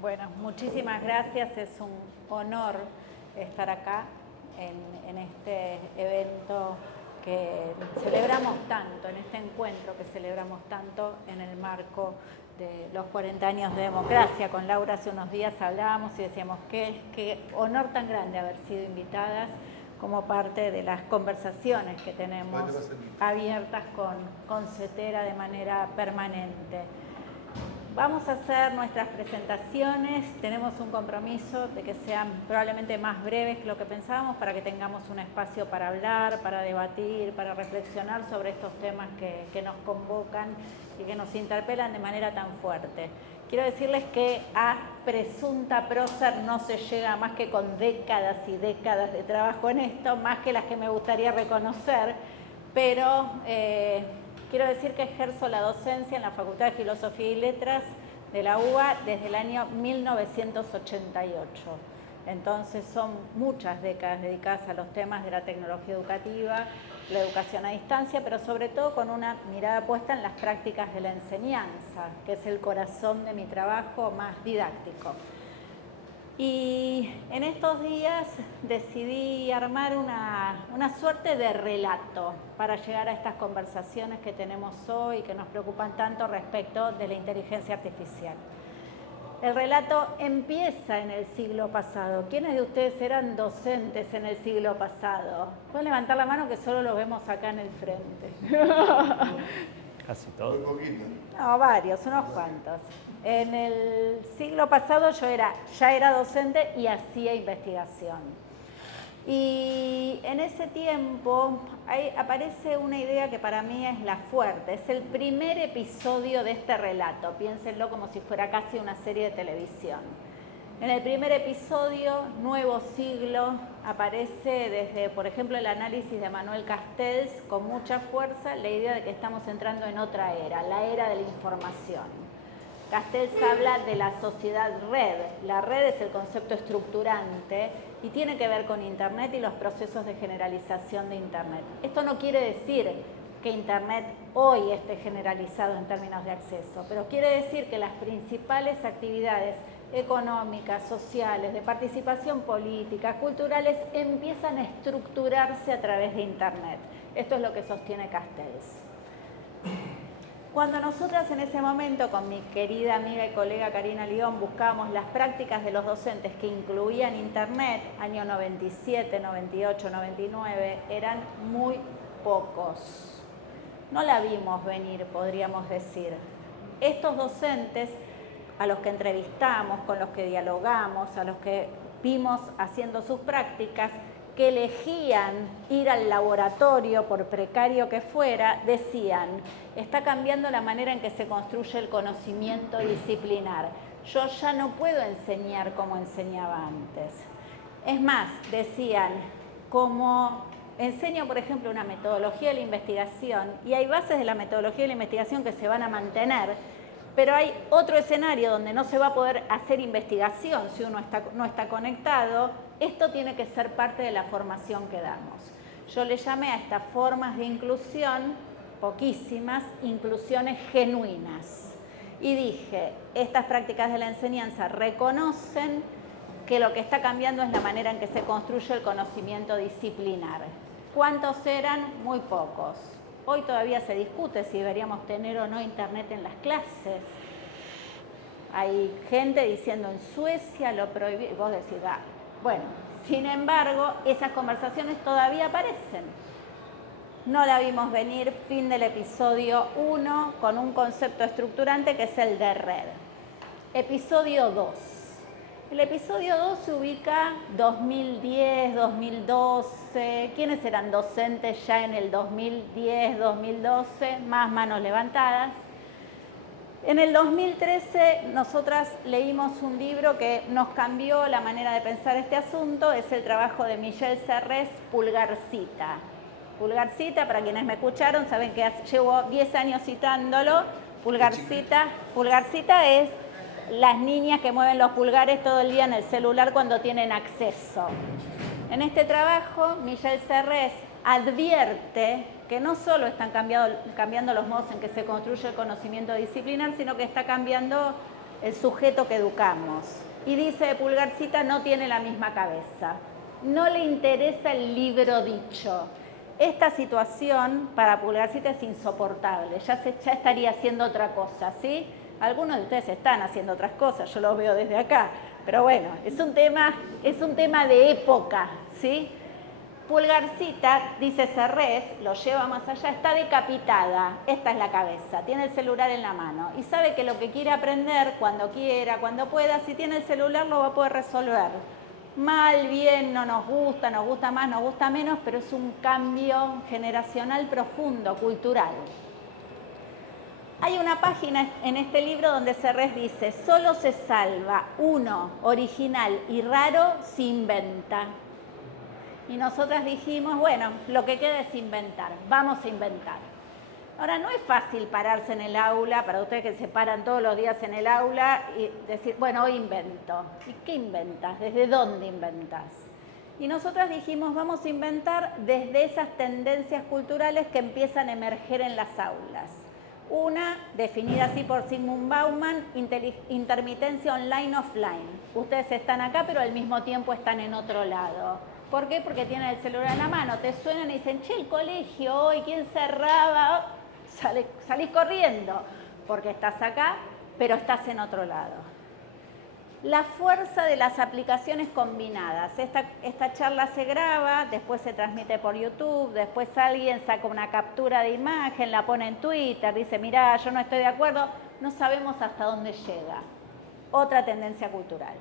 Bueno, muchísimas gracias. Es un honor estar acá en este evento que celebramos tanto, en este encuentro que celebramos tanto en el marco de los 40 años de democracia. Con Laura hace unos días hablábamos y decíamos qué honor tan grande haber sido invitadas como parte de las conversaciones que tenemos abiertas con CETERA de manera permanente. Vamos a hacer nuestras presentaciones, tenemos un compromiso de que sean probablemente más breves que lo que pensábamos para que tengamos un espacio para hablar, para debatir, para reflexionar sobre estos temas que nos convocan y que nos interpelan de manera tan fuerte. Quiero decirles que a presunta prócer no se llega más que con décadas y décadas de trabajo en esto, más que las que me gustaría reconocer, pero quiero decir que ejerzo la docencia en la Facultad de Filosofía y Letras de la UBA desde el año 1988. Entonces son muchas décadas dedicadas a los temas de la tecnología educativa, la educación a distancia, pero sobre todo con una mirada puesta en las prácticas de la enseñanza, que es el corazón de mi trabajo más didáctico. Y en estos días decidí armar una suerte de relato para llegar a estas conversaciones que tenemos hoy y que nos preocupan tanto respecto de la inteligencia artificial. El relato empieza en el siglo pasado. ¿Quiénes de ustedes eran docentes en el siglo pasado? Pueden levantar la mano que solo los vemos acá en el frente. Casi todos. No, varios, unos cuantos. En el siglo pasado yo ya era docente y hacía investigación. Y en ese tiempo aparece una idea que para mí es la fuerte. Es el primer episodio de este relato. Piénsenlo como si fuera casi una serie de televisión. En el primer episodio, Nuevo Siglo, aparece desde, por ejemplo, el análisis de Manuel Castells con mucha fuerza la idea de que estamos entrando en otra era, la era de la información. Castells habla de la sociedad red. La red es el concepto estructurante y tiene que ver con Internet y los procesos de generalización de Internet. Esto no quiere decir que Internet hoy esté generalizado en términos de acceso, pero quiere decir que las principales actividades económicas, sociales, de participación política, culturales, empiezan a estructurarse a través de Internet. Esto es lo que sostiene Castells. Cuando nosotras en ese momento, con mi querida amiga y colega Karina León, buscábamos las prácticas de los docentes que incluían Internet, año 97, 98, 99, eran muy pocos. No la vimos venir, podríamos decir. Estos docentes a los que entrevistamos, con los que dialogamos, a los que vimos haciendo sus prácticas, que elegían ir al laboratorio, por precario que fuera, decían, está cambiando la manera en que se construye el conocimiento disciplinar. Yo ya no puedo enseñar como enseñaba antes. Es más, decían, como enseño, por ejemplo, una metodología de la investigación, y hay bases de la metodología de la investigación que se van a mantener, pero hay otro escenario donde no se va a poder hacer investigación si uno no está conectado. Esto tiene que ser parte de la formación que damos. Yo le llamé a estas formas de inclusión, poquísimas, inclusiones genuinas. Y dije, estas prácticas de la enseñanza reconocen que lo que está cambiando es la manera en que se construye el conocimiento disciplinar. ¿Cuántos eran? Muy pocos. Hoy todavía se discute si deberíamos tener o no Internet en las clases. Hay gente diciendo en Suecia lo prohibió, y vos decís, bueno, sin embargo, esas conversaciones todavía aparecen. No la vimos venir, fin del episodio 1, con un concepto estructurante que es el de red. Episodio 2. El episodio 2 se ubica 2010, 2012. ¿Quiénes eran docentes ya en el 2010, 2012? Más manos levantadas. En el 2013 nosotras leímos un libro que nos cambió la manera de pensar este asunto. Es el trabajo de Michel Serres, Pulgarcita. Pulgarcita, para quienes me escucharon, saben que llevo 10 años citándolo. Pulgarcita es las niñas que mueven los pulgares todo el día en el celular cuando tienen acceso. En este trabajo, Michel Serres advierte que no solo están cambiando los modos en que se construye el conocimiento disciplinar, sino que está cambiando el sujeto que educamos. Y dice de Pulgarcita, no tiene la misma cabeza. No le interesa el libro dicho. Esta situación para Pulgarcita es insoportable, ya estaría haciendo otra cosa, ¿sí? Algunos de ustedes están haciendo otras cosas, yo los veo desde acá, pero bueno, es un tema de época, ¿sí? Pulgarcita, dice Serres, lo lleva más allá, está decapitada, esta es la cabeza, tiene el celular en la mano y sabe que lo que quiere aprender, cuando quiera, cuando pueda, si tiene el celular lo va a poder resolver. Mal, bien, no nos gusta más, nos gusta menos, pero es un cambio generacional profundo, cultural. Hay una página en este libro donde Serres dice, solo se salva uno, original y raro, si inventa. Y nosotras dijimos, bueno, lo que queda es inventar, vamos a inventar. Ahora, no es fácil pararse en el aula, para ustedes que se paran todos los días en el aula y decir, bueno, hoy invento. ¿Y qué inventas? ¿Desde dónde inventas? Y nosotras dijimos, vamos a inventar desde esas tendencias culturales que empiezan a emerger en las aulas. Una, definida así por Zygmunt Bauman, intermitencia online-offline. Ustedes están acá, pero al mismo tiempo están en otro lado. ¿Por qué? Porque tienen el celular en la mano, te suenan y dicen, che, el colegio hoy, ¿quién cerraba? Salís corriendo, porque estás acá, pero estás en otro lado. La fuerza de las aplicaciones combinadas. Esta charla se graba, después se transmite por YouTube, después alguien saca una captura de imagen, la pone en Twitter, dice, mirá, yo no estoy de acuerdo, no sabemos hasta dónde llega. Otra tendencia cultural.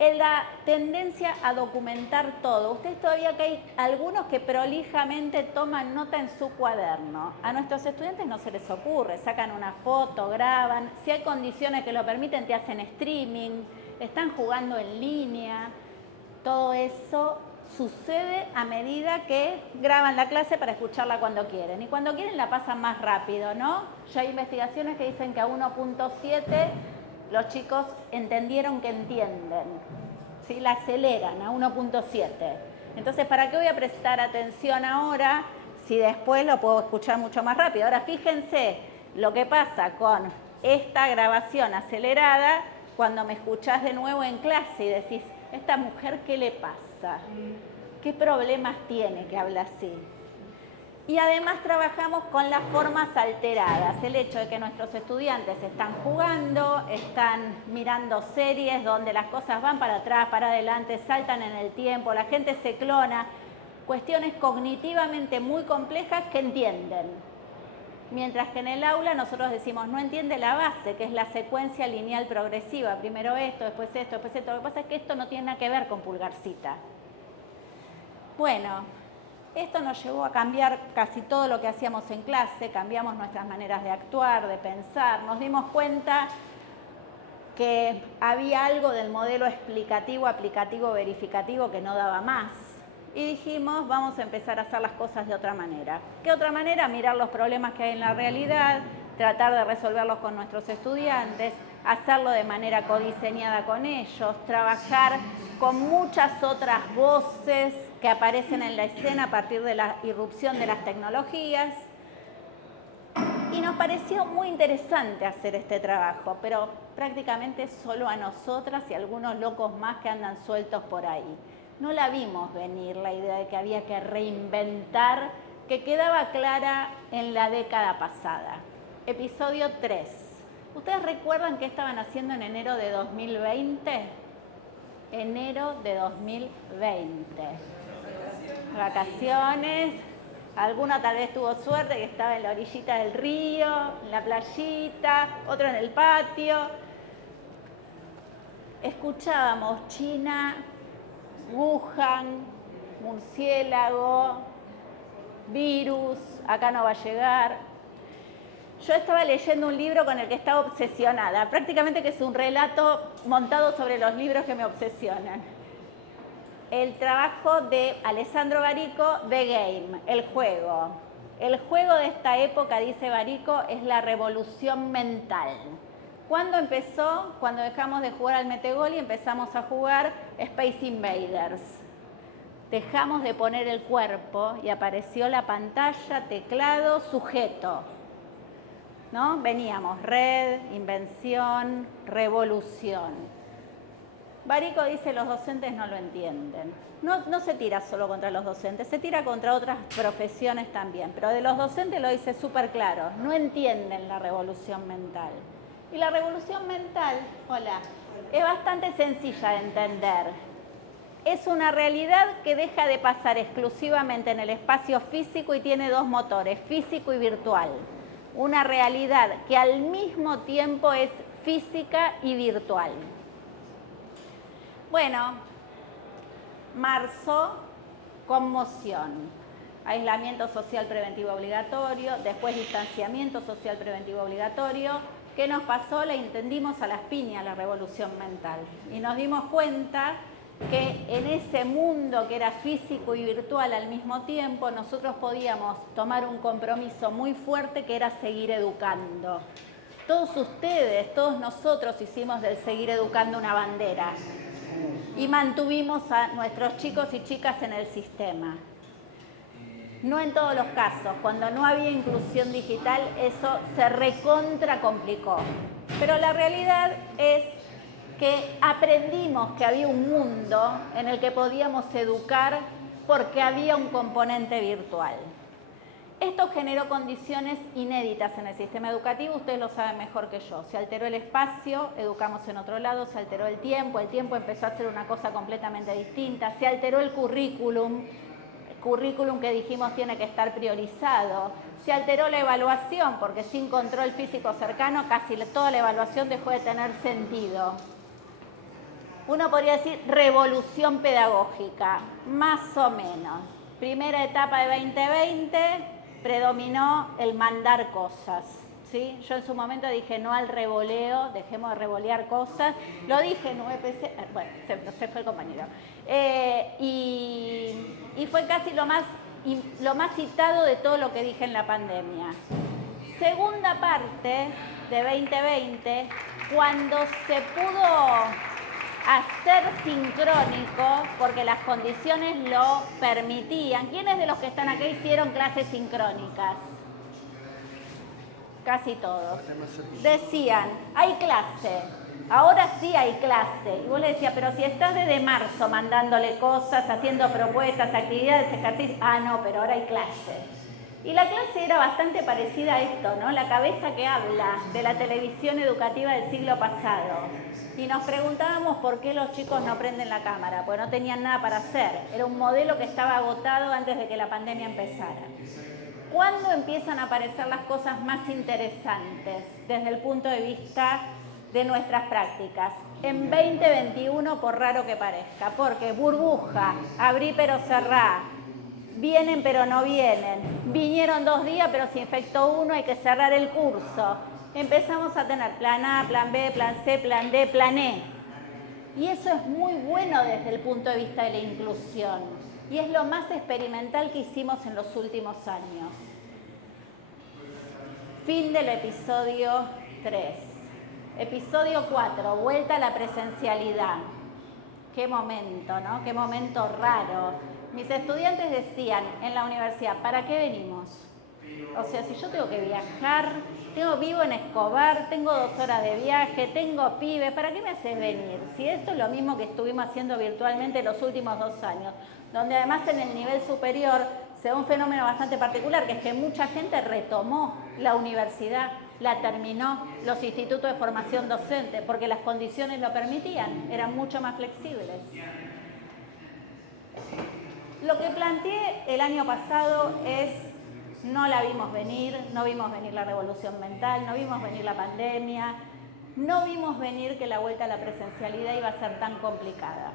En la tendencia a documentar todo. Ustedes todavía que hay algunos que prolijamente toman nota en su cuaderno. A nuestros estudiantes no se les ocurre, sacan una foto, graban. Si hay condiciones que lo permiten, te hacen streaming, están jugando en línea. Todo eso sucede a medida que graban la clase para escucharla cuando quieren. Y cuando quieren la pasan más rápido, ¿no? Ya hay investigaciones que dicen que a 1.7 los chicos entendieron que entienden, ¿sí? La aceleran a 1.7. Entonces, ¿para qué voy a prestar atención ahora si después lo puedo escuchar mucho más rápido? Ahora, fíjense lo que pasa con esta grabación acelerada cuando me escuchás de nuevo en clase y decís, ¿esta mujer qué le pasa? ¿Qué problemas tiene que habla así? Y además trabajamos con las formas alteradas, el hecho de que nuestros estudiantes están jugando, están mirando series donde las cosas van para atrás, para adelante, saltan en el tiempo, la gente se clona, cuestiones cognitivamente muy complejas que entienden. Mientras que en el aula nosotros decimos, no entiende la base, que es la secuencia lineal progresiva, primero esto, después esto, después esto. Lo que pasa es que esto no tiene nada que ver con Pulgarcita. Bueno, esto nos llevó a cambiar casi todo lo que hacíamos en clase, cambiamos nuestras maneras de actuar, de pensar, nos dimos cuenta que había algo del modelo explicativo, aplicativo, verificativo que no daba más. Y dijimos, vamos a empezar a hacer las cosas de otra manera. ¿Qué otra manera? Mirar los problemas que hay en la realidad, tratar de resolverlos con nuestros estudiantes, hacerlo de manera codiseñada con ellos, trabajar con muchas otras voces que aparecen en la escena a partir de la irrupción de las tecnologías. Y nos pareció muy interesante hacer este trabajo, pero prácticamente solo a nosotras y algunos locos más que andan sueltos por ahí. No la vimos venir la idea de que había que reinventar, que quedaba clara en la década pasada. Episodio 3. ¿Ustedes recuerdan qué estaban haciendo en enero de 2020? Enero de 2020. Vacaciones. Alguno tal vez tuvo suerte que estaba en la orillita del río, en la playita, otro en el patio. Escuchábamos China, Wuhan, murciélago, virus, acá no va a llegar. Yo estaba leyendo un libro con el que estaba obsesionada, prácticamente que es un relato montado sobre los libros que me obsesionan. El trabajo de Alessandro Barico, The Game, el juego. El juego de esta época, dice Barico, es la revolución mental. ¿Cuándo empezó? Cuando dejamos de jugar al Metegol y empezamos a jugar Space Invaders. Dejamos de poner el cuerpo y apareció la pantalla, teclado, sujeto. ¿no? Veníamos, red, invención, revolución. Barico dice los docentes no lo entienden. No se tira solo contra los docentes, se tira contra otras profesiones también, pero de los docentes lo dice súper claro, no entienden la revolución mental. Y la revolución mental, hola, es bastante sencilla de entender. Es una realidad que deja de pasar exclusivamente en el espacio físico y tiene dos motores, físico y virtual. Una realidad que al mismo tiempo es física y virtual. Bueno, marzo, conmoción, aislamiento social preventivo obligatorio, después distanciamiento social preventivo obligatorio. ¿Qué nos pasó? La entendimos a las piñas la revolución mental y nos dimos cuenta que en ese mundo que era físico y virtual al mismo tiempo, nosotros podíamos tomar un compromiso muy fuerte que era seguir educando. Todos ustedes, todos nosotros hicimos del seguir educando una bandera y mantuvimos a nuestros chicos y chicas en el sistema. No en todos los casos, cuando no había inclusión digital eso se recontra complicó. Pero la realidad es que aprendimos que había un mundo en el que podíamos educar porque había un componente virtual. Esto generó condiciones inéditas en el sistema educativo, ustedes lo saben mejor que yo. Se alteró el espacio, educamos en otro lado, se alteró el tiempo empezó a ser una cosa completamente distinta, se alteró el currículum que dijimos tiene que estar priorizado, se alteró la evaluación porque sin control físico cercano casi toda la evaluación dejó de tener sentido. Uno podría decir revolución pedagógica, más o menos. Primera etapa de 2020 predominó el mandar cosas, ¿sí? Yo en su momento dije no al revoleo, dejemos de revolear cosas. Lo dije en UPC, bueno, se fue el compañero. Y fue casi lo más citado de todo lo que dije en la pandemia. Segunda parte de 2020, cuando se pudo hacer sincrónico, porque las condiciones lo permitían. ¿Quiénes de los que están acá hicieron clases sincrónicas? Casi todos. Decían, hay clase, ahora sí hay clase. Y vos le decías, pero si estás desde marzo mandándole cosas, haciendo propuestas, actividades, ejercicios, no, pero ahora hay clase. Y la clase era bastante parecida a esto, ¿no? La cabeza que habla de la televisión educativa del siglo pasado. Y nos preguntábamos por qué los chicos no prenden la cámara, porque no tenían nada para hacer. Era un modelo que estaba agotado antes de que la pandemia empezara. ¿Cuándo empiezan a aparecer las cosas más interesantes desde el punto de vista de nuestras prácticas? En 2021, por raro que parezca, porque burbuja, abrí pero cerrá, vienen pero no vienen, vinieron 2 días pero se infectó uno, hay que cerrar el curso. Empezamos a tener plan A, plan B, plan C, plan D, plan E. Y eso es muy bueno desde el punto de vista de la inclusión. Y es lo más experimental que hicimos en los últimos años. Fin del episodio 3. Episodio 4, vuelta a la presencialidad. Qué momento, ¿no? Qué momento raro. Mis estudiantes decían en la universidad, ¿para qué venimos? O sea, si yo tengo que viajar, vivo en Escobar, tengo 2 horas de viaje, tengo pibes, ¿para qué me haces venir? Si esto es lo mismo que estuvimos haciendo virtualmente los últimos 2 años, donde además en el nivel superior se da un fenómeno bastante particular, que es que mucha gente retomó la universidad, la terminó, los institutos de formación docente, porque las condiciones lo permitían, eran mucho más flexibles. Lo que planteé el año pasado es, no la vimos venir, no vimos venir la revolución mental, no vimos venir la pandemia, no vimos venir que la vuelta a la presencialidad iba a ser tan complicada.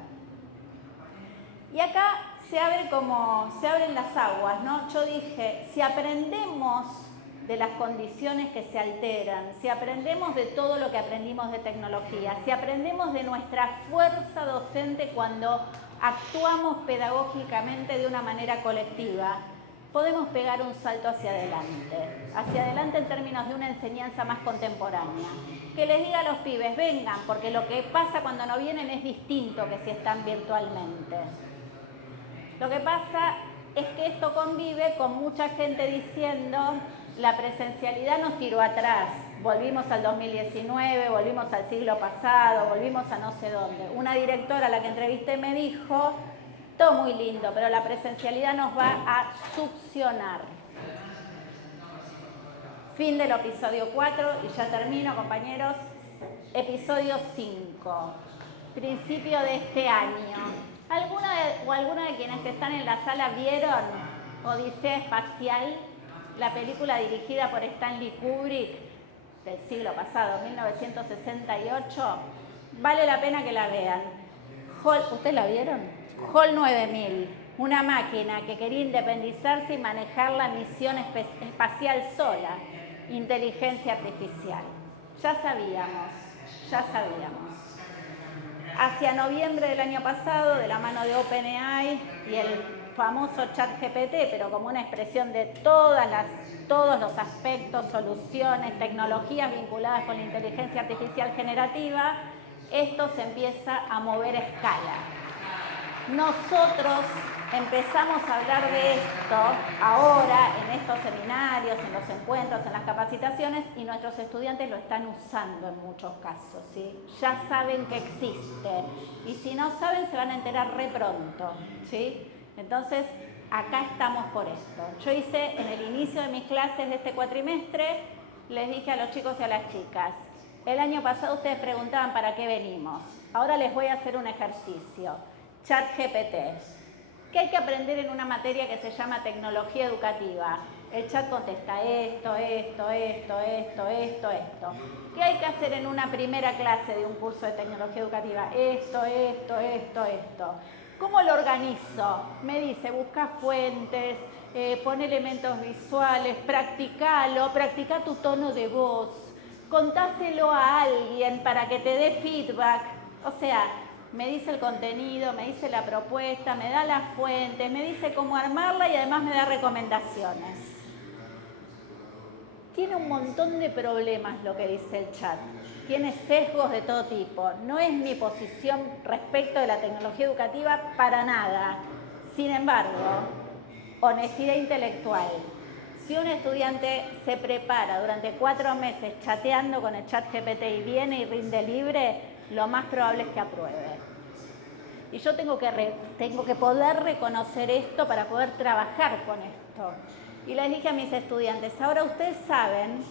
Y acá se abren las aguas, ¿no? Yo dije, si aprendemos de las condiciones que se alteran, si aprendemos de todo lo que aprendimos de tecnología, si aprendemos de nuestra fuerza docente cuando actuamos pedagógicamente de una manera colectiva, podemos pegar un salto hacia adelante en términos de una enseñanza más contemporánea. Que les diga a los pibes, vengan, porque lo que pasa cuando no vienen es distinto que si están virtualmente. Lo que pasa es que esto convive con mucha gente diciendo, la presencialidad nos tiró atrás. Volvimos al 2019, volvimos al siglo pasado, volvimos a no sé dónde. Una directora a la que entrevisté me dijo, todo muy lindo, pero la presencialidad nos va a succionar. Fin del episodio 4 y ya termino, compañeros. Episodio 5, principio de este año. ¿Alguna de quienes están en la sala vieron Odisea Espacial, la película dirigida por Stanley Kubrick del siglo pasado, 1968? Vale la pena que la vean. ¿Ustedes la vieron? HAL 9000, una máquina que quería independizarse y manejar la misión espacial sola. Inteligencia artificial. Ya sabíamos. Hacia noviembre del año pasado, de la mano de OpenAI y el famoso ChatGPT, pero como una expresión de todos los aspectos, soluciones, tecnologías vinculadas con la inteligencia artificial generativa, esto se empieza a mover a escala. Nosotros empezamos a hablar de esto ahora en estos seminarios, en los encuentros, en las capacitaciones, y nuestros estudiantes lo están usando en muchos casos, ¿sí? Ya saben que existe, y si no saben se van a enterar re pronto, ¿sí? Entonces, acá estamos por esto. Yo hice en el inicio de mis clases de este cuatrimestre, les dije a los chicos y a las chicas, el año pasado ustedes preguntaban para qué venimos, ahora les voy a hacer un ejercicio. ChatGPT. ¿Qué hay que aprender en una materia que se llama tecnología educativa? El chat contesta esto. ¿Qué hay que hacer en una primera clase de un curso de tecnología educativa? Esto. ¿Cómo lo organizo? Me dice, busca fuentes, pon elementos visuales, practica tu tono de voz, contáselo a alguien para que te dé feedback. O sea, me dice el contenido, me dice la propuesta, me da las fuentes, me dice cómo armarla y además me da recomendaciones. Tiene un montón de problemas lo que dice el chat. Tiene sesgos de todo tipo. No es mi posición respecto de la tecnología educativa para nada. Sin embargo, honestidad intelectual. Si un estudiante se prepara durante 4 meses chateando con el ChatGPT y viene y rinde libre, lo más probable es que apruebe. Y yo tengo que poder reconocer esto para poder trabajar con esto. Y les dije a mis estudiantes, ahora ustedes saben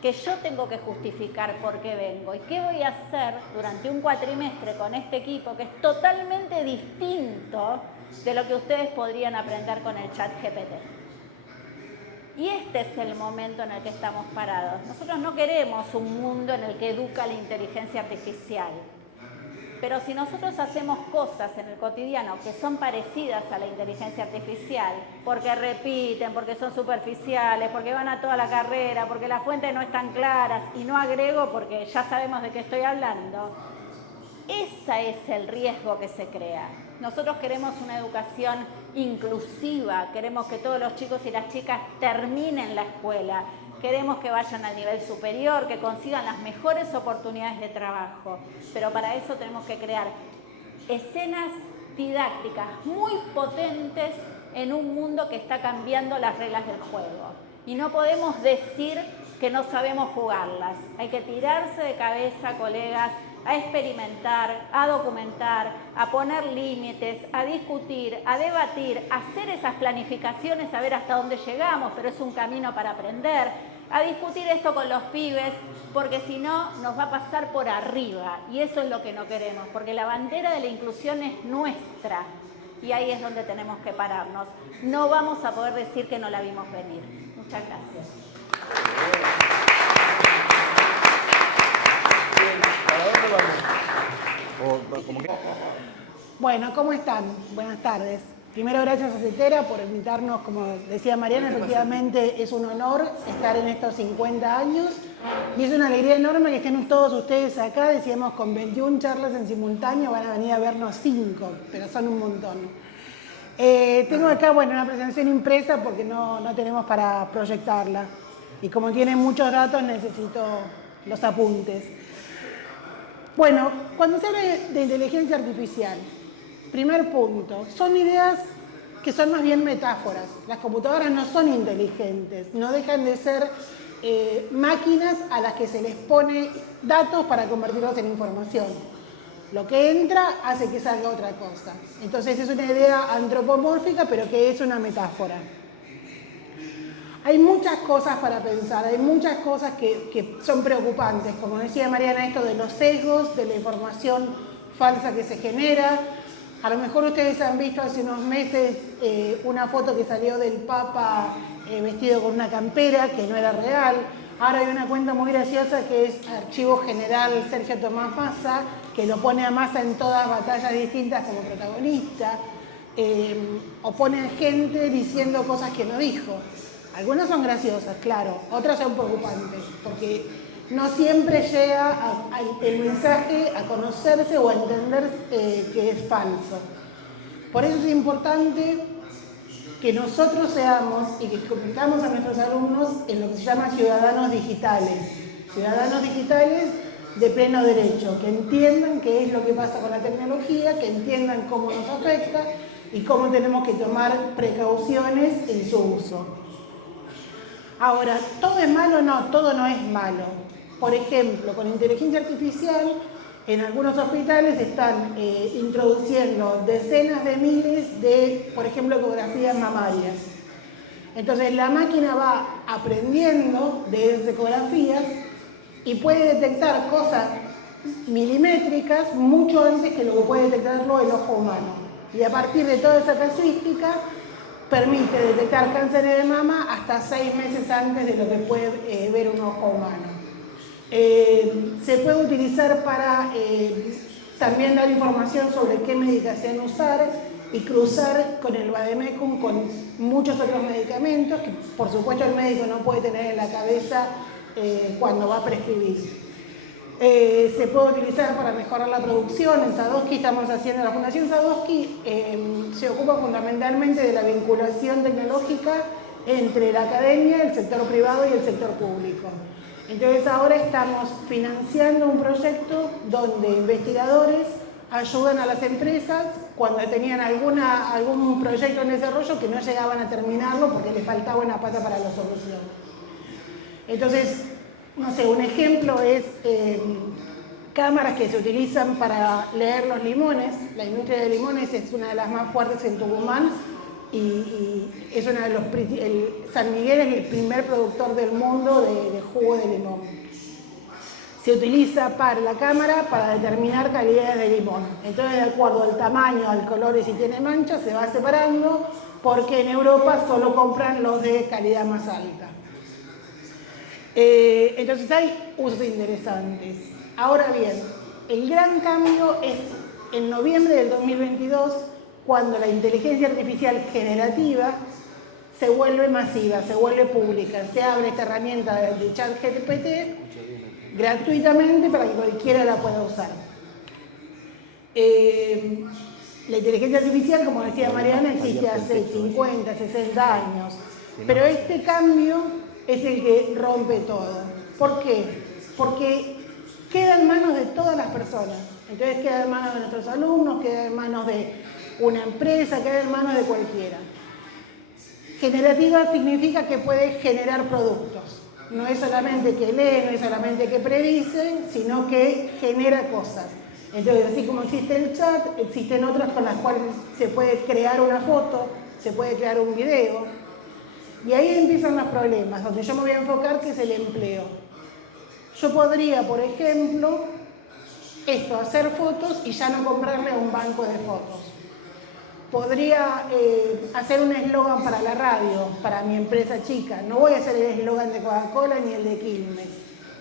que yo tengo que justificar por qué vengo y qué voy a hacer durante un cuatrimestre con este equipo que es totalmente distinto de lo que ustedes podrían aprender con el ChatGPT. Y este es el momento en el que estamos parados. Nosotros no queremos un mundo en el que educa la inteligencia artificial. Pero si nosotros hacemos cosas en el cotidiano que son parecidas a la inteligencia artificial, porque repiten, porque son superficiales, porque van a toda la carrera, porque las fuentes no están claras, y no agrego porque ya sabemos de qué estoy hablando, ese es el riesgo que se crea. Nosotros queremos una educación inclusiva, queremos que todos los chicos y las chicas terminen la escuela, queremos que vayan al nivel superior, que consigan las mejores oportunidades de trabajo, pero para eso tenemos que crear escenas didácticas muy potentes en un mundo que está cambiando las reglas del juego. Y no podemos decir que no sabemos jugarlas. Hay que tirarse de cabeza, colegas, a experimentar, a documentar, a poner límites, a discutir, a debatir, a hacer esas planificaciones, a ver hasta dónde llegamos, pero es un camino para aprender, a discutir esto con los pibes, porque si no nos va a pasar por arriba, y eso es lo que no queremos, porque la bandera de la inclusión es nuestra, y ahí es donde tenemos que pararnos. No vamos a poder decir que no la vimos venir. Muchas gracias. Bueno, ¿cómo están? Buenas tardes. Primero, gracias a CETERA por invitarnos, como decía Mariana, efectivamente es un honor estar en estos 50 años y es una alegría enorme que estén todos ustedes acá. Decíamos, con 21 charlas en simultáneo van a venir a vernos 5, pero son un montón. Tengo acá, bueno, una presentación impresa porque no tenemos para proyectarla y como tiene muchos datos necesito los apuntes. Bueno, cuando se habla de inteligencia artificial, primer punto, son ideas que son más bien metáforas. Las computadoras no son inteligentes, no dejan de ser máquinas a las que se les pone datos para convertirlos en información. Lo que entra hace que salga otra cosa. Entonces es una idea antropomórfica, pero que es una metáfora. Hay muchas cosas para pensar, hay muchas cosas que son preocupantes. Como decía Mariana, esto de los sesgos, de la información falsa que se genera. A lo mejor ustedes han visto hace unos meses una foto que salió del Papa vestido con una campera, que no era real. Ahora hay una cuenta muy graciosa que es Archivo General Sergio Tomás Massa, que lo pone a Massa en todas batallas distintas como protagonista. O pone a gente diciendo cosas que no dijo. Algunas son graciosas, claro, otras son preocupantes, porque no siempre llega el mensaje a conocerse o a entender que es falso. Por eso es importante que nosotros seamos y que convirtamos a nuestros alumnos en lo que se llama ciudadanos digitales. Ciudadanos digitales de pleno derecho, que entiendan qué es lo que pasa con la tecnología, que entiendan cómo nos afecta y cómo tenemos que tomar precauciones en su uso. Ahora, ¿todo es malo? No, todo no es malo. Por ejemplo, con inteligencia artificial, en algunos hospitales están introduciendo decenas de miles de, por ejemplo, ecografías mamarias. Entonces, la máquina va aprendiendo de esas ecografías y puede detectar cosas milimétricas mucho antes que lo que puede detectarlo el ojo humano. Y a partir de toda esa casuística, permite detectar cáncer de mama hasta 6 meses antes de lo que puede ver un ojo humano. Se puede utilizar para también dar información sobre qué medicación usar y cruzar con el vademecum con muchos otros medicamentos que por supuesto el médico no puede tener en la cabeza cuando va a prescribir. Se puede utilizar para mejorar la producción. En Sadowski estamos haciendo, la Fundación Sadowski se ocupa fundamentalmente de la vinculación tecnológica entre la academia, el sector privado y el sector público. Entonces ahora estamos financiando un proyecto donde investigadores ayudan a las empresas cuando tenían algún proyecto en desarrollo que no llegaban a terminarlo porque les faltaba una pata para la solución. Entonces, no sé, un ejemplo es cámaras que se utilizan para leer los limones. La industria de limones es una de las más fuertes en Tucumán y es una de los... San Miguel es el primer productor del mundo de jugo de limón. Se utiliza para la cámara para determinar calidades de limón. Entonces, de acuerdo al tamaño, al color y si tiene manchas, se va separando porque en Europa solo compran los de calidad más alta. Entonces hay usos interesantes. Ahora bien, el gran cambio es en noviembre del 2022, cuando la inteligencia artificial generativa se vuelve masiva, se vuelve pública. Se abre esta herramienta de ChatGPT gratuitamente para que cualquiera la pueda usar. La inteligencia artificial, como decía Mariana, existe hace 50, 60 años. Pero este cambio es el que rompe todo. ¿Por qué? Porque queda en manos de todas las personas. Entonces queda en manos de nuestros alumnos, queda en manos de una empresa, queda en manos de cualquiera. Generativa significa que puede generar productos. No es solamente que lee, no es solamente que predice, sino que genera cosas. Entonces, así como existe el chat, existen otras con las cuales se puede crear una foto, se puede crear un video. Y ahí empiezan los problemas, donde yo me voy a enfocar, que es el empleo. Yo podría, por ejemplo, hacer fotos y ya no comprarle a un banco de fotos. Podría hacer un eslogan para la radio, para mi empresa chica. No voy a hacer el eslogan de Coca-Cola ni el de Quilmes.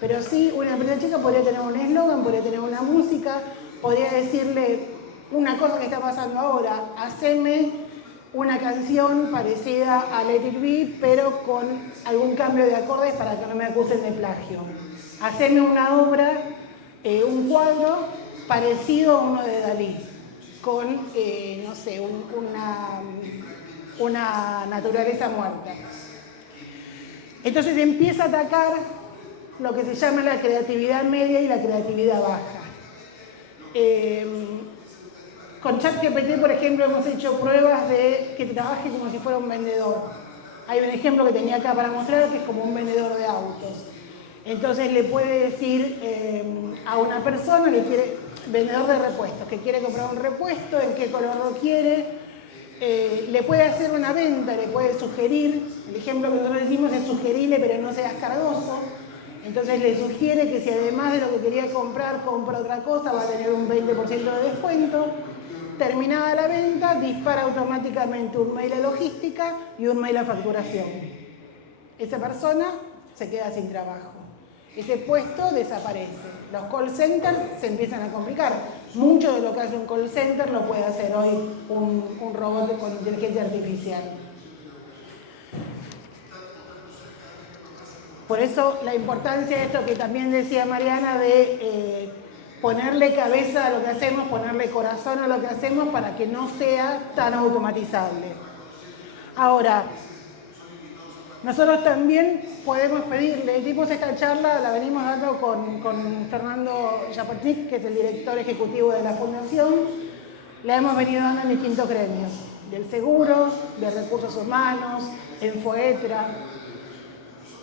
Pero sí, una empresa chica podría tener un eslogan, podría tener una música, podría decirle una cosa que está pasando ahora. Haceme una canción parecida a Let It Be, pero con algún cambio de acordes para que no me acusen de plagio. Haceme una obra, un cuadro parecido a uno de Dalí, con, no sé, una naturaleza muerta. Entonces empieza a atacar lo que se llama la creatividad media y la creatividad baja. Con ChatGPT, por ejemplo, hemos hecho pruebas de que trabaje como si fuera un vendedor. Hay un ejemplo que tenía acá para mostrar que es como un vendedor de autos. Entonces le puede decir a una persona vendedor de repuestos, que quiere comprar un repuesto, en qué color lo quiere, le puede hacer una venta, le puede sugerir, el ejemplo que nosotros decimos es sugerirle pero no seas cargoso. Entonces le sugiere que si además de lo que quería comprar, compra otra cosa, va a tener un 20% de descuento. Terminada la venta, dispara automáticamente un mail a logística y un mail a facturación. Esa persona se queda sin trabajo. Ese puesto desaparece. Los call centers se empiezan a complicar. Mucho de lo que hace un call center lo puede hacer hoy un robot con inteligencia artificial. Por eso la importancia de esto que también decía Mariana de ponerle cabeza a lo que hacemos, ponerle corazón a lo que hacemos para que no sea tan automatizable. Ahora, nosotros también podemos pedirle, dimos esta charla, la venimos dando con Fernando Yapotnik, que es el director ejecutivo de la Fundación, la hemos venido dando en distintos gremios, del seguro, de recursos humanos, en FOETRA.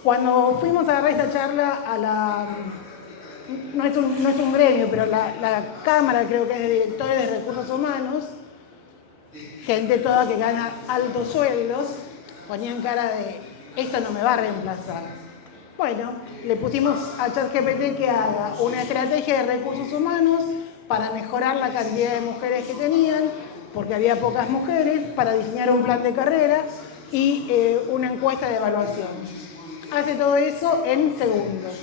Cuando fuimos a dar esta charla no es un gremio, pero la Cámara creo que es de directores de recursos humanos, gente toda que gana altos sueldos, ponían cara de, esto no me va a reemplazar. Bueno, le pusimos a ChatGPT que haga una estrategia de recursos humanos para mejorar la cantidad de mujeres que tenían, porque había pocas mujeres, para diseñar un plan de carrera y una encuesta de evaluación. Hace todo eso en segundos.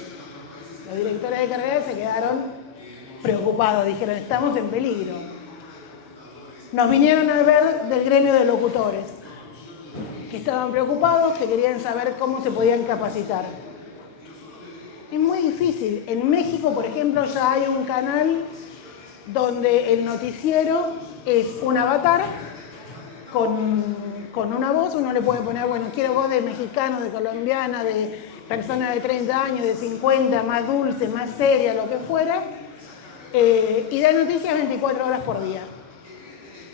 Los directores de carrera se quedaron preocupados, dijeron, estamos en peligro. Nos vinieron a ver del gremio de locutores, que estaban preocupados, que querían saber cómo se podían capacitar. Es muy difícil. En México, por ejemplo, ya hay un canal donde el noticiero es un avatar con una voz. Uno le puede poner, bueno, quiero voz de mexicano, de colombiana, de persona de 30 años, de 50, más dulce, más seria, lo que fuera, y da noticias 24 horas por día.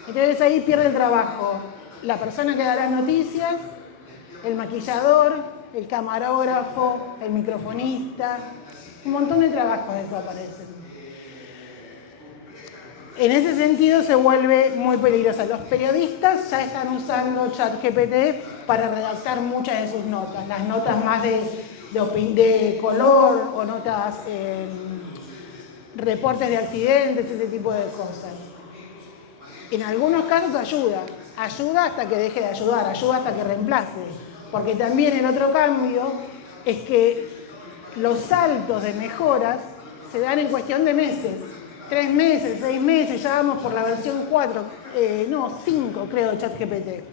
Entonces ahí pierde el trabajo la persona que da las noticias, el maquillador, el camarógrafo, el microfonista, un montón de trabajos desaparecen. En ese sentido se vuelve muy peligrosa. Los periodistas ya están usando ChatGPT para redactar muchas de sus notas, las notas más de color o notas, reportes de accidentes, ese tipo de cosas. En algunos casos ayuda hasta que deje de ayudar, ayuda hasta que reemplace. Porque también el otro cambio es que los saltos de mejoras se dan en cuestión de meses. 3 meses, 6 meses, ya vamos por la versión 5 creo de ChatGPT.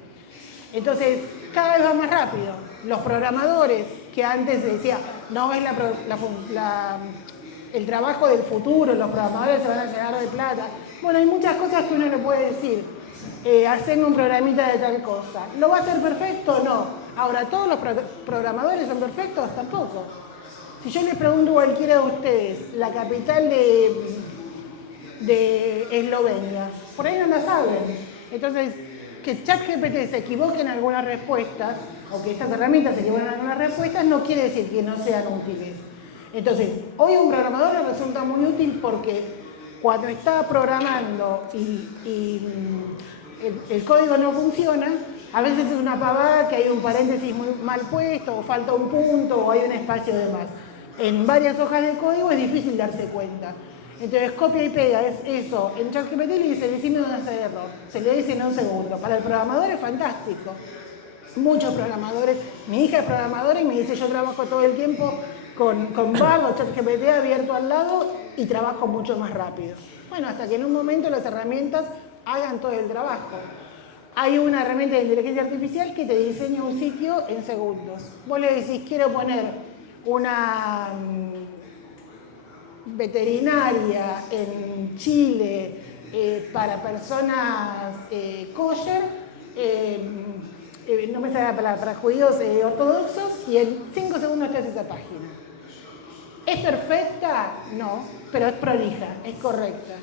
Entonces, cada vez va más rápido. Los programadores, que antes se decía, no es el trabajo del futuro, los programadores se van a llenar de plata. Bueno, hay muchas cosas que uno le puede decir. Hacerme un programita de tal cosa. ¿Lo va a hacer perfecto? No. Ahora, ¿todos los programadores son perfectos? Tampoco. Si yo les pregunto a cualquiera de ustedes, la capital de Eslovenia, por ahí no la saben. Entonces, que ChatGPT se equivoque en algunas respuestas, o que estas herramientas se equivoquen en algunas respuestas, no quiere decir que no sean útiles. Entonces, hoy a un programador le resulta muy útil porque cuando está programando y el código no funciona, a veces es una pavada que hay un paréntesis muy mal puesto, o falta un punto, o hay un espacio de más. En varias hojas de código es difícil darse cuenta. Entonces copia y pega eso en ChatGPT y le dice, decime dónde está el error. Se le dice en un segundo. Para el programador es fantástico. Muchos programadores, mi hija es programadora y me dice, yo trabajo todo el tiempo con Bard o ChatGPT abierto al lado y trabajo mucho más rápido. Bueno, hasta que en un momento las herramientas hagan todo el trabajo. Hay una herramienta de inteligencia artificial que te diseña un sitio en segundos. Vos le decís, quiero poner una veterinaria en Chile para personas kosher, no me sale la palabra, para judíos ortodoxos, y en 5 segundos te hace esa página. ¿Es perfecta? No, pero es prolija, es correcta.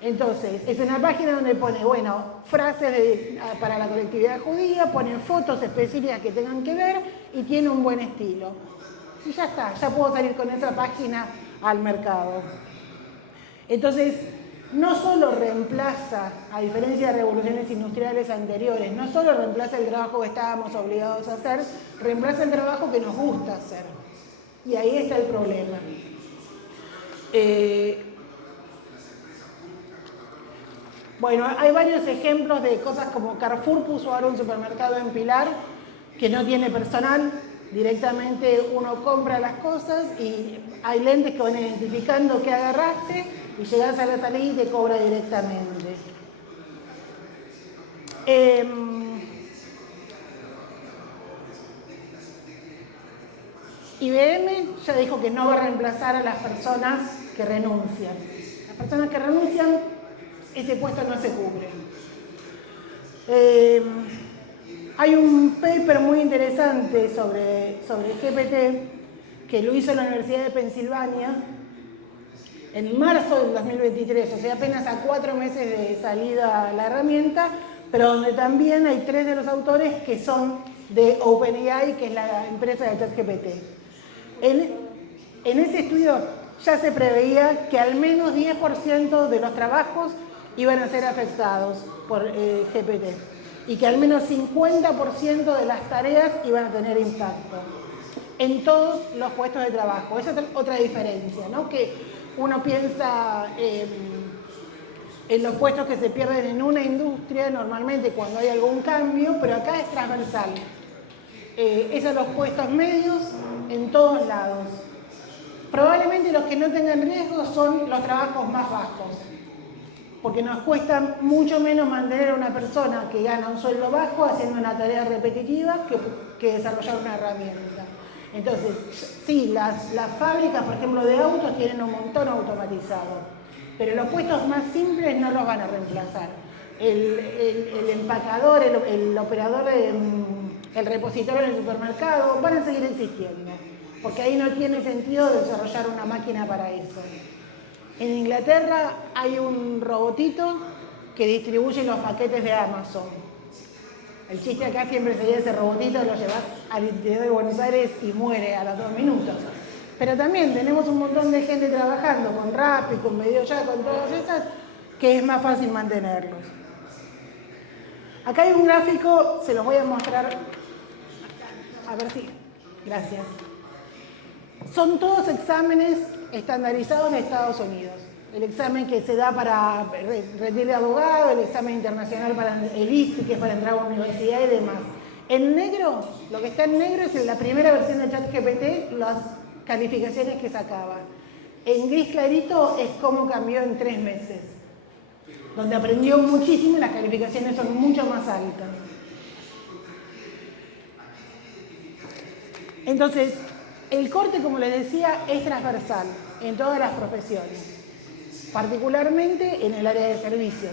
Entonces, es una página donde pone, bueno, frases para la colectividad judía, ponen fotos específicas que tengan que ver y tiene un buen estilo. Y ya está, ya puedo salir con esa página al mercado. Entonces, no solo reemplaza, a diferencia de revoluciones industriales anteriores, no solo reemplaza el trabajo que estábamos obligados a hacer, reemplaza el trabajo que nos gusta hacer. Y ahí está el problema. Bueno, hay varios ejemplos de cosas como Carrefour puso ahora un supermercado en Pilar que no tiene personal, directamente uno compra las cosas y hay lentes que van identificando qué agarraste y llegas a la salida y te cobra directamente. IBM ya dijo que no va a reemplazar a las personas que renuncian. Las personas que renuncian, ese puesto no se cubre. Hay un paper muy interesante sobre GPT que lo hizo la Universidad de Pensilvania en marzo del 2023, o sea, apenas a 4 meses de salida la herramienta, pero donde también hay 3 de los autores que son de OpenAI, que es la empresa de ChatGPT. En ese estudio ya se preveía que al menos 10% de los trabajos iban a ser afectados por GPT y que al menos 50% de las tareas iban a tener impacto en todos los puestos de trabajo. Esa es otra diferencia, ¿no? Que uno piensa en los puestos que se pierden en una industria normalmente cuando hay algún cambio, pero acá es transversal. Es a los puestos medios en todos lados. Probablemente los que no tengan riesgo son los trabajos más bajos, porque nos cuesta mucho menos mantener a una persona que gana un sueldo bajo haciendo una tarea repetitiva que desarrollar una herramienta. Entonces, sí, las fábricas, por ejemplo, de autos tienen un montón automatizado, pero los puestos más simples no los van a reemplazar. El empacador, el operador, el repositorio en el supermercado van a seguir existiendo, porque ahí no tiene sentido desarrollar una máquina para eso. En Inglaterra hay un robotito que distribuye los paquetes de Amazon. El chiste acá siempre sería ese robotito, lo llevas al interior de Buenos Aires y muere a los 2 minutos. Pero también tenemos un montón de gente trabajando con Rappi, con MediaYa, con todas esas, que es más fácil mantenerlos. Acá hay un gráfico, se los voy a mostrar. A ver si. Gracias. Son todos exámenes estandarizados de Estados Unidos. El examen que se da para rendir de abogado, el examen internacional para el ISTI, que es para entrar a una universidad y demás. En negro, lo que está en negro es la primera versión de ChatGPT, las calificaciones que sacaba. En gris clarito es cómo cambió en 3 meses, donde aprendió muchísimo y las calificaciones son mucho más altas. Entonces, el corte, como les decía, es transversal en todas las profesiones, particularmente en el área de servicios.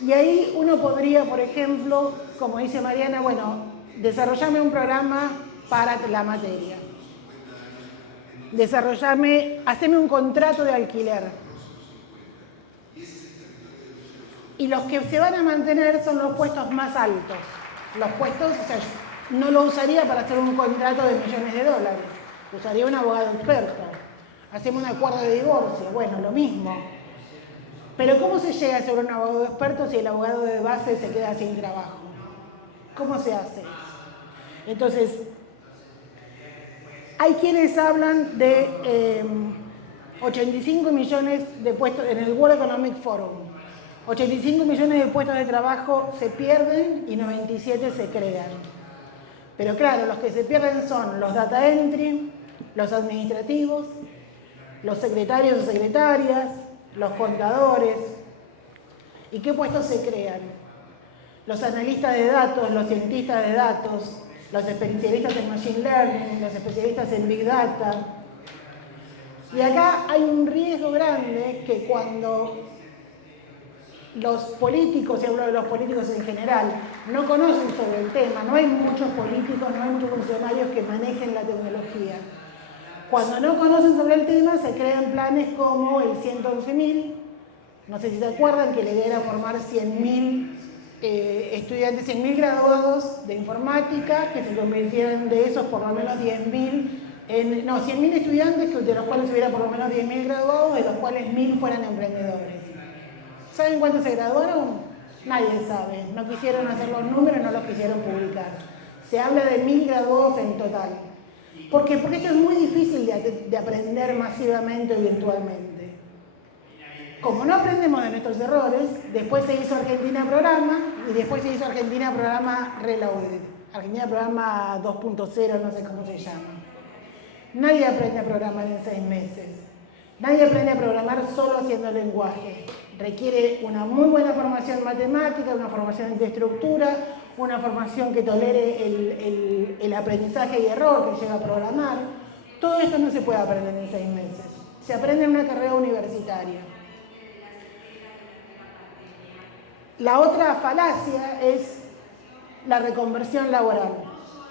Y ahí uno podría, por ejemplo, como dice Mariana, bueno, desarrollame un programa para la materia. Haceme un contrato de alquiler. Y los que se van a mantener son los puestos más altos. Los puestos, o sea, no lo usaría para hacer un contrato de millones de dólares. Usaría un abogado experto. Hacemos un acuerdo de divorcio. Bueno, lo mismo. Pero ¿cómo se llega a ser un abogado experto si el abogado de base se queda sin trabajo? ¿Cómo se hace? Entonces, hay quienes hablan de 85 millones de puestos en el World Economic Forum. 85 millones de puestos de trabajo se pierden y 97 se crean. Pero claro, los que se pierden son los data entry, los administrativos, los secretarios o secretarias, los contadores. ¿Y qué puestos se crean? Los analistas de datos, los cientistas de datos, los especialistas en Machine Learning, los especialistas en Big Data. Y acá hay un riesgo grande que cuando los políticos, y hablo de los políticos en general, no conocen sobre el tema, no hay muchos políticos, no hay muchos funcionarios que manejen la tecnología. Cuando no conocen sobre el tema, se crean planes como el 111.000. No sé si se acuerdan que la idea era formar 100.000 estudiantes, 100.000 graduados de informática, que se convirtieran de esos por lo menos 100.000 estudiantes, de los cuales hubiera por lo menos 10.000 graduados, de los cuales 1.000 fueran emprendedores. ¿Saben cuántos se graduaron? Nadie sabe. No quisieron hacer los números, no los quisieron publicar. Se habla de 1.000 graduados en total. ¿Por qué? Porque esto es muy difícil de aprender masivamente o virtualmente. Como no aprendemos de nuestros errores, después se hizo Argentina Programa y después se hizo Argentina Programa Reloaded. Argentina Programa 2.0, no sé cómo se llama. Nadie aprende a programar en 6 meses. Nadie aprende a programar solo haciendo lenguaje. Requiere una muy buena formación matemática, una formación de estructura, una formación que tolere el aprendizaje y error que lleva a programar. Todo esto no se puede aprender en 6 meses. Se aprende en una carrera universitaria. La otra falacia es la reconversión laboral.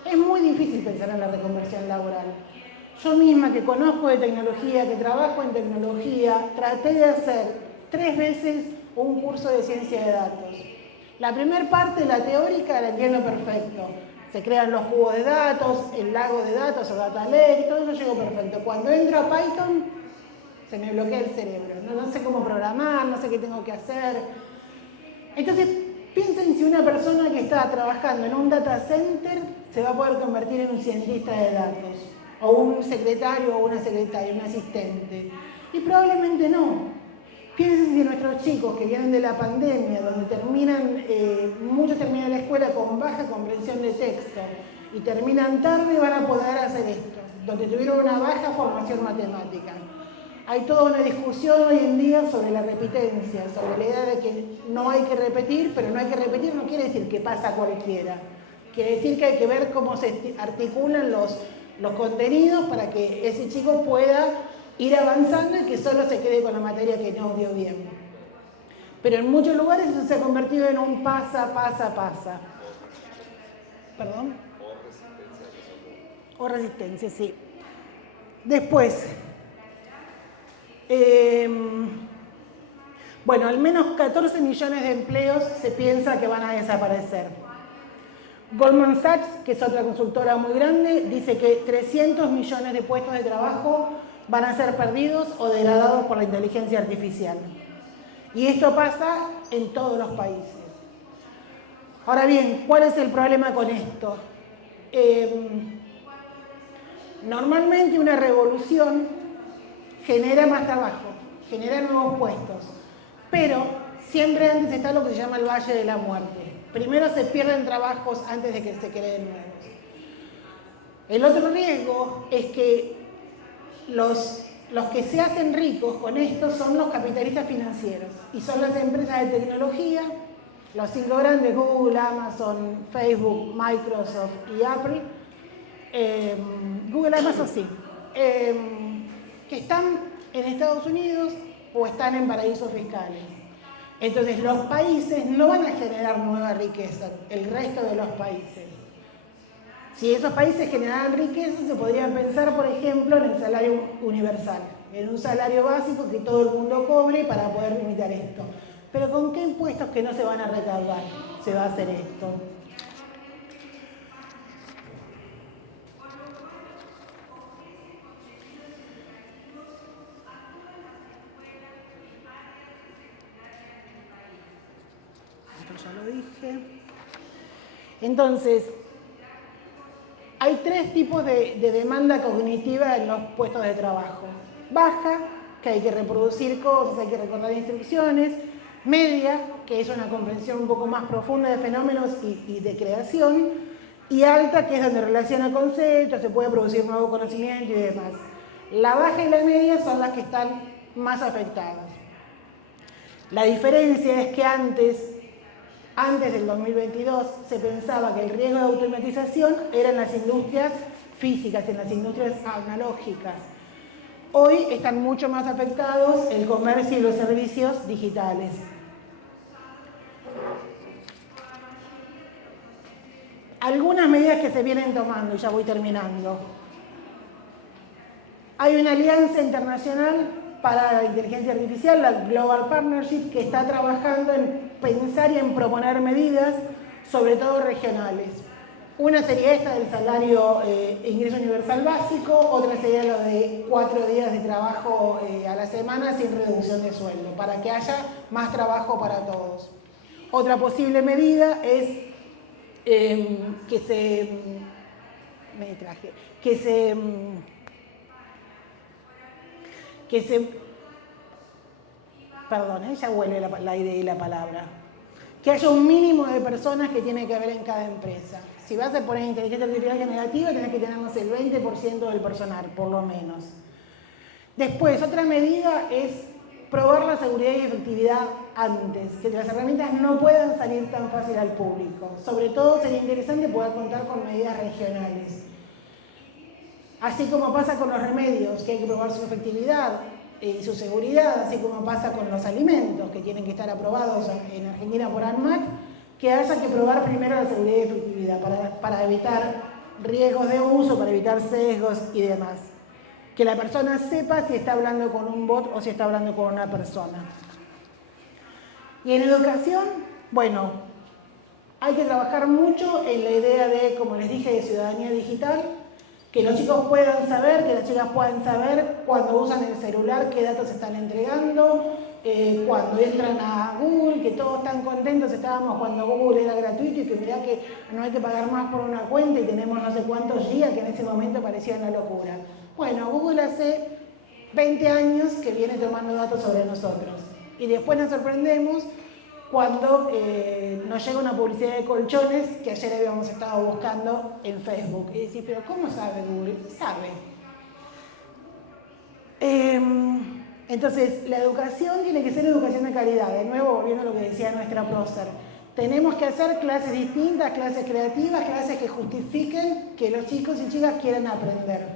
Es muy difícil pensar en la reconversión laboral. Yo misma, que conozco de tecnología, que trabajo en tecnología, traté de hacer 3 veces un curso de ciencia de datos. La primera parte, la teórica, la entiendo perfecto. Se crean los cubos de datos, el lago de datos o data lake, todo eso llegó perfecto. Cuando entro a Python, se me bloquea el cerebro. No sé cómo programar, no sé qué tengo que hacer. Entonces, piensen si una persona que está trabajando en un data center se va a poder convertir en un cientista de datos, o un secretario o una secretaria, un asistente. Y probablemente no. Piensen si nuestros chicos que vienen de la pandemia, donde muchos terminan la escuela con baja comprensión de texto y terminan tarde, van a poder hacer esto, donde tuvieron una baja formación matemática. Hay toda una discusión hoy en día sobre la repitencia, sobre la idea de que no hay que repetir, pero no hay que repetir no quiere decir que pasa cualquiera. Quiere decir que hay que ver cómo se articulan los contenidos para que ese chico pueda ir avanzando y que solo se quede con la materia que no dio bien. Pero en muchos lugares eso se ha convertido en un pasa. ¿Perdón? O resistencia, sí. Después, bueno, al menos 14 millones de empleos se piensa que van a desaparecer. Goldman Sachs, que es otra consultora muy grande, dice que 300 millones de puestos de trabajo van a ser perdidos o degradados por la inteligencia artificial. Y esto pasa en todos los países. Ahora bien, ¿cuál es el problema con esto? Normalmente una revolución genera más trabajo, genera nuevos puestos, pero siempre antes está lo que se llama el Valle de la Muerte. Primero se pierden trabajos antes de que se creen nuevos. El otro riesgo es que los que se hacen ricos con esto son los capitalistas financieros y son las empresas de tecnología, los 5 grandes, Google, Amazon, Facebook, Microsoft y Apple, Google, Amazon sí, que están en Estados Unidos o están en paraísos fiscales. Entonces los países no van a generar nueva riqueza, el resto de los países. Si esos países generaran riqueza, se podría pensar, por ejemplo, en el salario universal, en un salario básico que todo el mundo cobre para poder limitar esto. Pero ¿con qué impuestos que no se van a recaudar se va a hacer esto? Esto ya lo dije. Entonces, hay 3 tipos de demanda cognitiva en los puestos de trabajo. Baja, que hay que reproducir cosas, hay que recordar instrucciones. Media, que es una comprensión un poco más profunda de fenómenos y de creación. Y alta, que es donde relaciona conceptos, se puede producir nuevo conocimiento y demás. La baja y la media son las que están más afectadas. La diferencia es que antes del 2022 se pensaba que el riesgo de automatización era en las industrias físicas, en las industrias analógicas. Hoy están mucho más afectados el comercio y los servicios digitales. Algunas medidas que se vienen tomando, y ya voy terminando. Hay una alianza internacional para la inteligencia artificial, la Global Partnership, que está trabajando en pensar y en proponer medidas, sobre todo regionales. Una sería esta del salario ingreso universal básico, otra sería lo de 4 días de trabajo a la semana sin reducción de sueldo, para que haya más trabajo para todos. Otra posible medida es perdón, ya vuelve la idea y la palabra. Que haya un mínimo de personas que tiene que haber en cada empresa. Si vas a poner inteligencia artificial generativa, tenés que tener más el 20% del personal, por lo menos. Después, otra medida es probar la seguridad y efectividad antes, que las herramientas no puedan salir tan fácil al público. Sobre todo sería interesante poder contar con medidas regionales. Así como pasa con los remedios, que hay que probar su efectividad y su seguridad, así como pasa con los alimentos, que tienen que estar aprobados en Argentina por ANMAT, que haya que probar primero la seguridad y efectividad para evitar riesgos de uso, para evitar sesgos y demás. Que la persona sepa si está hablando con un bot o si está hablando con una persona. Y en educación, bueno, hay que trabajar mucho en la idea de, como les dije, de ciudadanía digital, que los chicos puedan saber, que las chicas puedan saber cuando usan el celular qué datos están entregando, cuando entran a Google, que todos están contentos, estábamos cuando Google era gratuito y que mirá que no hay que pagar más por una cuenta y tenemos no sé cuántos gigas, que en ese momento parecía una locura. Bueno, Google hace 20 años que viene tomando datos sobre nosotros y después nos sorprendemos cuando nos llega una publicidad de colchones que ayer habíamos estado buscando en Facebook. Y decís, pero ¿cómo sabe Google? Sabe. Entonces, la educación tiene que ser educación de calidad. De nuevo, volviendo a lo que decía nuestra prócer. Tenemos que hacer clases distintas, clases creativas, clases que justifiquen que los chicos y chicas quieran aprender.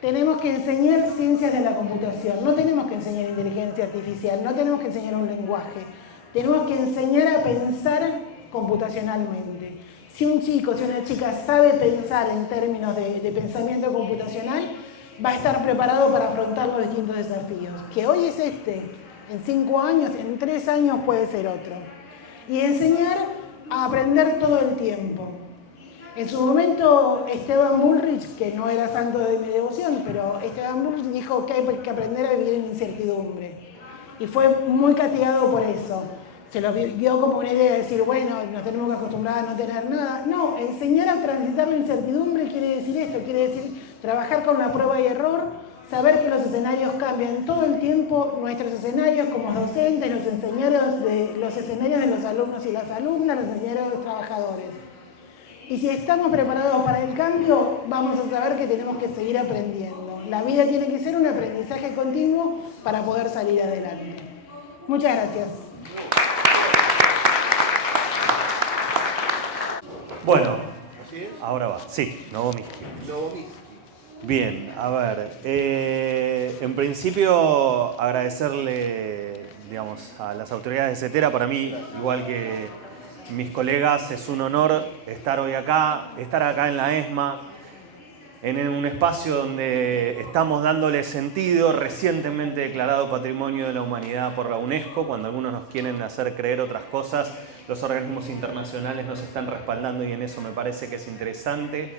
Tenemos que enseñar ciencias de la computación. No tenemos que enseñar inteligencia artificial, no tenemos que enseñar un lenguaje. Tenemos que enseñar a pensar computacionalmente. Si un chico, si una chica sabe pensar en términos de pensamiento computacional, va a estar preparado para afrontar los distintos desafíos. Que hoy es este, en 5 años, en 3 años puede ser otro. Y enseñar a aprender todo el tiempo. En su momento, Esteban Bullrich, que no era santo de mi devoción, pero Esteban Bullrich dijo que hay que aprender a vivir en incertidumbre. Y fue muy castigado por eso. Se lo vio como una idea de decir, bueno, nos tenemos que acostumbrar a no tener nada. No, enseñar a transitar la incertidumbre quiere decir esto, quiere decir trabajar con la prueba y error, saber que los escenarios cambian todo el tiempo, nuestros escenarios como docentes, los escenarios de los alumnos y las alumnas, los escenarios de los trabajadores. Y si estamos preparados para el cambio, vamos a saber que tenemos que seguir aprendiendo. La vida tiene que ser un aprendizaje continuo para poder salir adelante. Muchas gracias. Bueno, ahora va. Sí, Novomirsky. Bien, a ver. En principio, agradecerle, digamos, a las autoridades de CETERA. Para mí, igual que mis colegas, es un honor estar hoy acá, estar acá en la ESMA, en un espacio donde estamos dándole sentido, recientemente declarado Patrimonio de la Humanidad por la UNESCO. Cuando algunos nos quieren hacer creer otras cosas, los organismos internacionales nos están respaldando y en eso me parece que es interesante.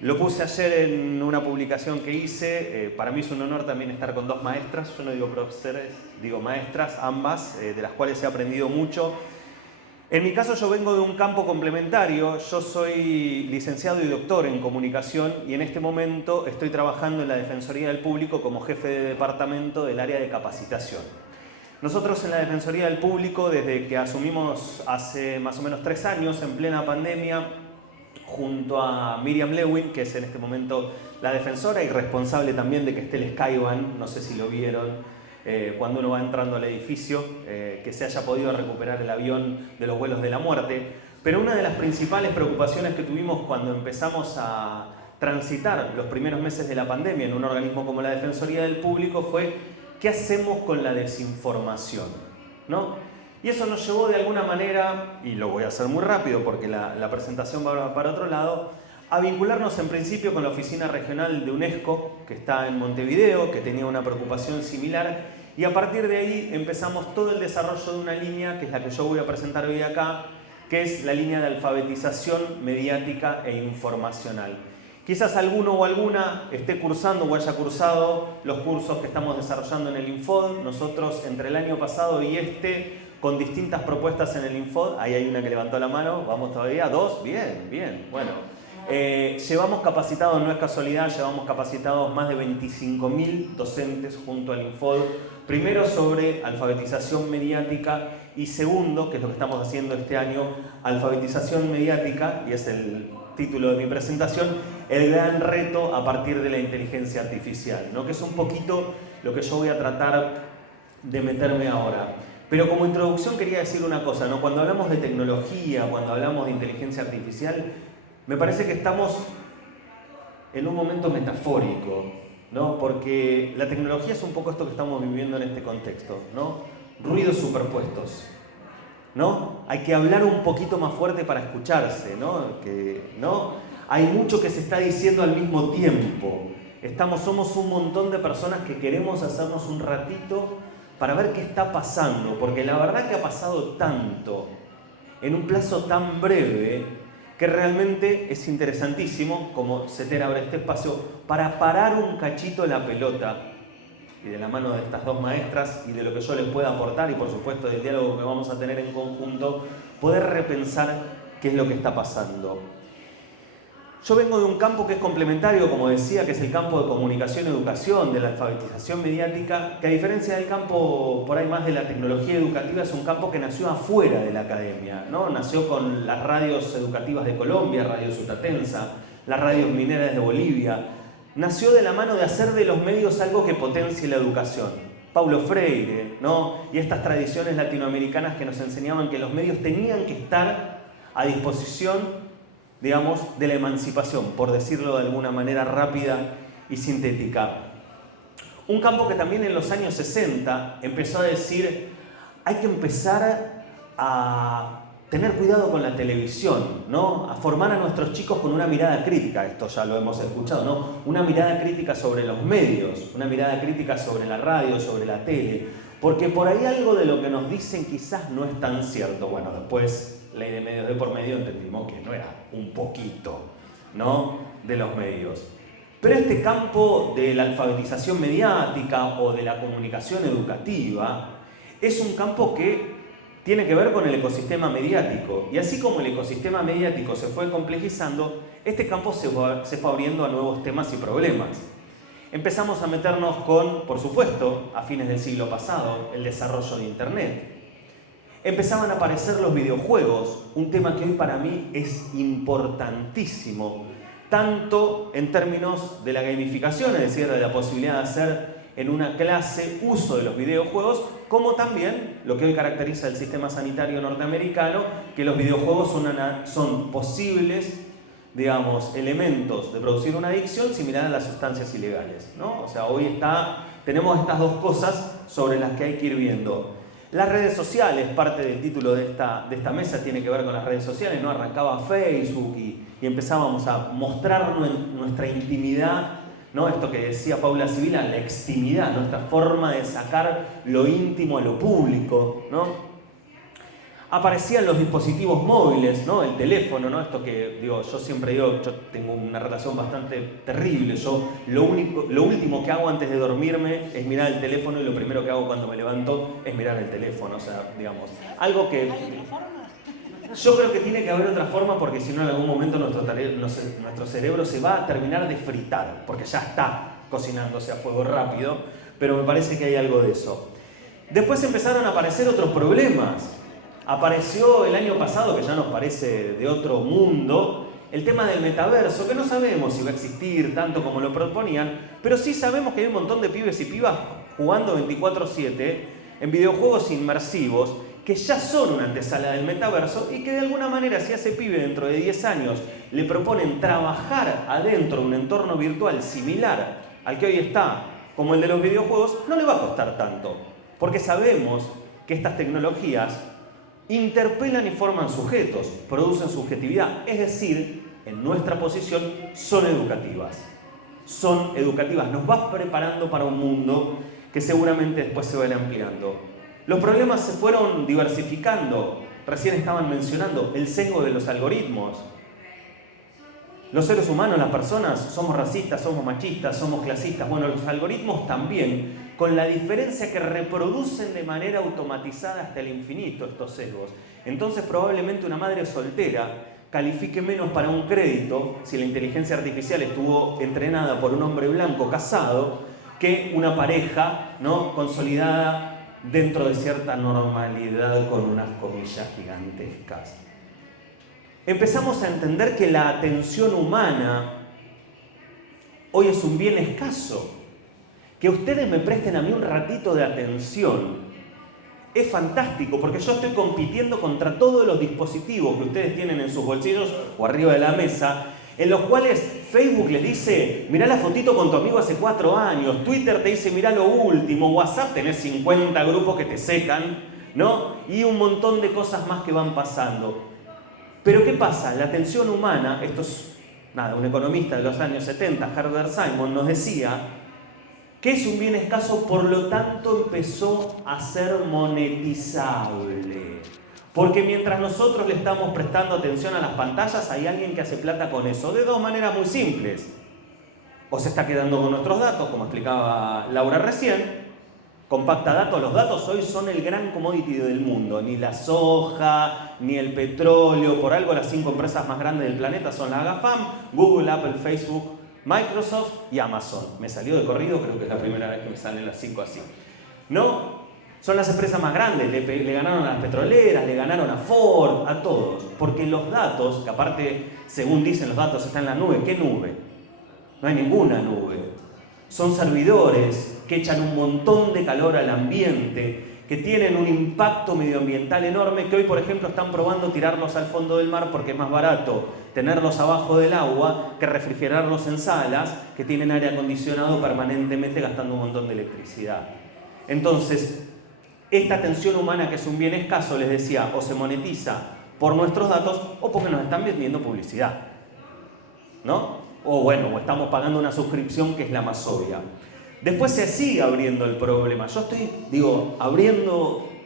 Lo puse ayer en una publicación que hice. Para mí es un honor también estar con 2 maestras. Yo no digo profesores, digo maestras, ambas, de las cuales he aprendido mucho. En mi caso yo vengo de un campo complementario. Yo soy licenciado y doctor en comunicación y en este momento estoy trabajando en la Defensoría del Público como jefe de departamento del área de capacitación. Nosotros en la Defensoría del Público, desde que asumimos hace más o menos 3 años, en plena pandemia, junto a Miriam Lewin, que es en este momento la defensora y responsable también de que esté el Skyvan, no sé si lo vieron, cuando uno va entrando al edificio, que se haya podido recuperar el avión de los vuelos de la muerte. Pero una de las principales preocupaciones que tuvimos cuando empezamos a transitar los primeros meses de la pandemia en un organismo como la Defensoría del Público fue ¿qué hacemos con la desinformación? ¿No? Y eso nos llevó de alguna manera, y lo voy a hacer muy rápido porque la presentación va para otro lado, a vincularnos en principio con la oficina regional de UNESCO, que está en Montevideo, que tenía una preocupación similar, y a partir de ahí empezamos todo el desarrollo de una línea, que es la que yo voy a presentar hoy acá, que es la línea de alfabetización mediática e informacional. Quizás alguno o alguna esté cursando o haya cursado los cursos que estamos desarrollando en el Infod. Nosotros entre el año pasado y con distintas propuestas en el Infod, ahí hay una que levantó la mano, vamos todavía, 2, bien, bueno. Llevamos capacitados, no es casualidad, llevamos capacitados más de 25.000 docentes junto al Infod, primero sobre alfabetización mediática y segundo, que es lo que estamos haciendo este año, alfabetización mediática, y es el título de mi presentación, el gran reto a partir de la inteligencia artificial, ¿no? Que es un poquito lo que yo voy a tratar de meterme ahora. Pero como introducción quería decir una cosa, ¿no? Cuando hablamos de tecnología, cuando hablamos de inteligencia artificial, me parece que estamos en un momento metafórico, ¿no? Porque la tecnología es un poco esto que estamos viviendo en este contexto, ¿no? Ruidos superpuestos, ¿no? Hay que hablar un poquito más fuerte para escucharse, ¿no? Hay mucho que se está diciendo al mismo tiempo. Somos un montón de personas que queremos hacernos un ratito para ver qué está pasando, porque la verdad que ha pasado tanto en un plazo tan breve que realmente es interesantísimo, como CETERA abre este espacio, para parar un cachito la pelota y de la mano de estas dos maestras y de lo que yo les pueda aportar y por supuesto del diálogo que vamos a tener en conjunto, poder repensar qué es lo que está pasando. Yo vengo de un campo que es complementario, como decía, que es el campo de comunicación y educación, de la alfabetización mediática, que a diferencia del campo por ahí más de la tecnología educativa, es un campo que nació afuera de la academia, ¿no? Nació con las radios educativas de Colombia, Radio Sutatensa, las radios mineras de Bolivia. Nació de la mano de hacer de los medios algo que potencie la educación. Paulo Freire, ¿no? Y estas tradiciones latinoamericanas que nos enseñaban que los medios tenían que estar a disposición, digamos, de la emancipación, por decirlo de alguna manera rápida y sintética. Un campo que también en los años 60 empezó a decir, hay que empezar a tener cuidado con la televisión, ¿no? A formar a nuestros chicos con una mirada crítica, esto ya lo hemos escuchado, ¿no? Una mirada crítica sobre los medios, una mirada crítica sobre la radio, sobre la tele, porque por ahí algo de lo que nos dicen quizás no es tan cierto. Bueno, después Ley de Medios de por medio entendimos que no era un poquito, ¿no? De los medios. Pero este campo de la alfabetización mediática o de la comunicación educativa es un campo que tiene que ver con el ecosistema mediático. Y así como el ecosistema mediático se fue complejizando, este campo se fue abriendo a nuevos temas y problemas. Empezamos a meternos con, por supuesto, a fines del siglo pasado, el desarrollo de Internet. Empezaban a aparecer los videojuegos, un tema que hoy para mí es importantísimo, tanto en términos de la gamificación, es decir, de la posibilidad de hacer en una clase uso de los videojuegos, como también lo que hoy caracteriza el sistema sanitario norteamericano, que los videojuegos son posibles, digamos, elementos de producir una adicción similar a las sustancias ilegales, ¿no? O sea, hoy tenemos estas dos cosas sobre las que hay que ir viendo. Las redes sociales, parte del título de esta mesa tiene que ver con las redes sociales, ¿no? Arrancaba Facebook y empezábamos a mostrar nuestra intimidad, ¿no? Esto que decía Paula Sibila, la extimidad, ¿no? Esta forma de sacar lo íntimo a lo público, ¿no? Aparecían los dispositivos móviles, ¿no? El teléfono, ¿no? Esto que, digo, yo siempre digo, yo tengo una relación bastante terrible. Yo lo último que hago antes de dormirme es mirar el teléfono y lo primero que hago cuando me levanto es mirar el teléfono. O sea, digamos, algo que... ¿Hay otra forma? Yo creo que tiene que haber otra forma porque si no en algún momento nuestro cerebro se va a terminar de fritar, porque ya está cocinándose a fuego rápido, pero me parece que hay algo de eso. Después empezaron a aparecer otros problemas. Apareció el año pasado, que ya nos parece de otro mundo, el tema del metaverso, que no sabemos si va a existir tanto como lo proponían, pero sí sabemos que hay un montón de pibes y pibas jugando 24/7 en videojuegos inmersivos que ya son una antesala del metaverso y que de alguna manera si a ese pibe dentro de 10 años le proponen trabajar adentro de un entorno virtual similar al que hoy está, como el de los videojuegos, no le va a costar tanto, porque sabemos que estas tecnologías interpelan y forman sujetos, producen subjetividad, es decir, en nuestra posición, son educativas. Son educativas, nos va preparando para un mundo que seguramente después se va a ir ampliando. Los problemas se fueron diversificando. Recién estaban mencionando el sesgo de los algoritmos. Los seres humanos, las personas, somos racistas, somos machistas, somos clasistas. Bueno, los algoritmos también, con la diferencia que reproducen de manera automatizada hasta el infinito estos sesgos. Entonces probablemente una madre soltera califique menos para un crédito si la inteligencia artificial estuvo entrenada por un hombre blanco casado que una pareja, ¿no?, consolidada dentro de cierta normalidad con unas comillas gigantescas. Empezamos a entender que la atención humana hoy es un bien escaso. Que ustedes me presten a mí un ratito de atención es fantástico, porque yo estoy compitiendo contra todos los dispositivos que ustedes tienen en sus bolsillos o arriba de la mesa, en los cuales Facebook les dice, mirá la fotito con tu amigo hace 4 años, Twitter te dice, mirá lo último, WhatsApp tenés 50 grupos que te secan, ¿no? Y un montón de cosas más que van pasando. Pero ¿qué pasa? La atención humana, esto es un economista de los años 70, Herbert Simon, nos decía que es un bien escaso, por lo tanto empezó a ser monetizable. Porque mientras nosotros le estamos prestando atención a las pantallas, hay alguien que hace plata con eso, de 2 maneras muy simples. O se está quedando con nuestros datos, como explicaba Laura recién, compacta datos. Los datos hoy son el gran commodity del mundo. Ni la soja, ni el petróleo. Por algo las 5 empresas más grandes del planeta son la GAFAM, Google, Apple, Facebook, Microsoft y Amazon. Me salió de corrido, creo que es la primera vez que me salen las 5 así. ¿No? Son las empresas más grandes, le ganaron a las petroleras, le ganaron a Ford, a todos. Porque los datos, que aparte, según dicen los datos, están en la nube. ¿Qué nube? No hay ninguna nube. Son servidores que echan un montón de calor al ambiente, que tienen un impacto medioambiental enorme, que hoy, por ejemplo, están probando tirarlos al fondo del mar porque es más barato tenerlos abajo del agua que refrigerarlos en salas que tienen aire acondicionado permanentemente gastando un montón de electricidad. Entonces, esta atención humana, que es un bien escaso, les decía, o se monetiza por nuestros datos o porque nos están vendiendo publicidad, ¿no? O bueno, o estamos pagando una suscripción, que es la más obvia. Después se sigue abriendo el problema. Yo estoy,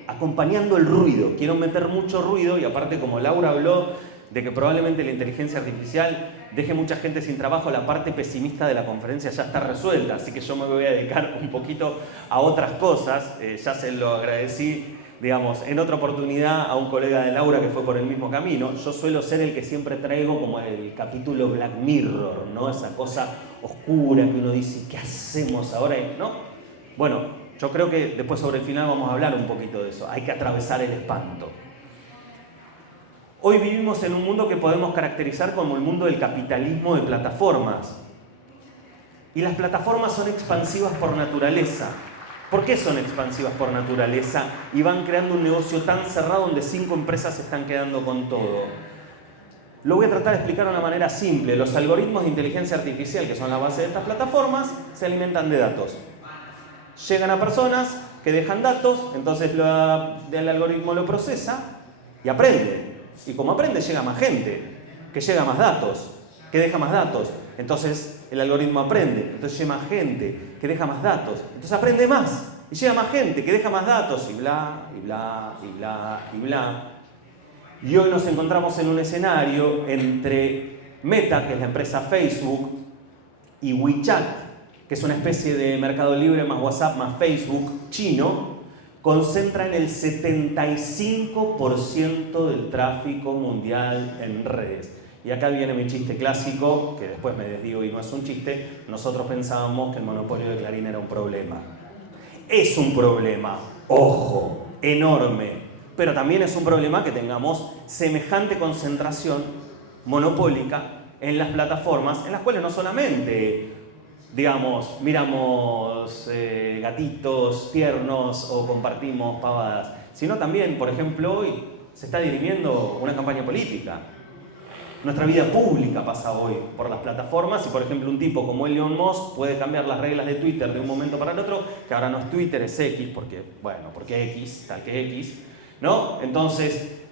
acompañando el ruido. Quiero meter mucho ruido y aparte, como Laura habló de que probablemente la inteligencia artificial deje mucha gente sin trabajo, la parte pesimista de la conferencia ya está resuelta, así que yo me voy a dedicar un poquito a otras cosas. Ya se lo agradecí, en otra oportunidad a un colega de Laura que fue por el mismo camino. Yo suelo ser el que siempre traigo como el capítulo Black Mirror, ¿no? Esa cosa oscura que uno dice, ¿qué hacemos ahora? ¿No? Bueno, yo creo que después sobre el final vamos a hablar un poquito de eso. Hay que atravesar el espanto. Hoy vivimos en un mundo que podemos caracterizar como el mundo del capitalismo de plataformas. Y las plataformas son expansivas por naturaleza. ¿Por qué son expansivas por naturaleza? Y van creando un negocio tan cerrado donde 5 empresas se están quedando con todo. Lo voy a tratar de explicar de una manera simple. Los algoritmos de inteligencia artificial, que son la base de estas plataformas, se alimentan de datos. Llegan a personas que dejan datos, entonces el algoritmo lo procesa y aprende. Y como aprende, llega más gente, que llega más datos, que deja más datos. Entonces el algoritmo aprende, entonces llega más gente, que deja más datos. Entonces aprende más, y llega más gente, que deja más datos, y bla, y bla, y bla, y bla. Y hoy nos encontramos en un escenario entre Meta, que es la empresa Facebook, y WeChat, que es una especie de Mercado Libre más WhatsApp más Facebook chino, concentran el 75% del tráfico mundial en redes. Y acá viene mi chiste clásico, que después me desdigo y no es un chiste. Nosotros pensábamos que el monopolio de Clarín era un problema. Es un problema, ojo, enorme. Pero también es un problema que tengamos semejante concentración monopólica en las plataformas, en las cuales no solamente, miramos gatitos tiernos o compartimos pavadas, sino también, por ejemplo, hoy se está dirimiendo una campaña política. Nuestra vida pública pasa hoy por las plataformas y, por ejemplo, un tipo como Elon Musk puede cambiar las reglas de Twitter de un momento para el otro, que ahora no es Twitter, es X, porque X, tal que X, ¿no? Entonces,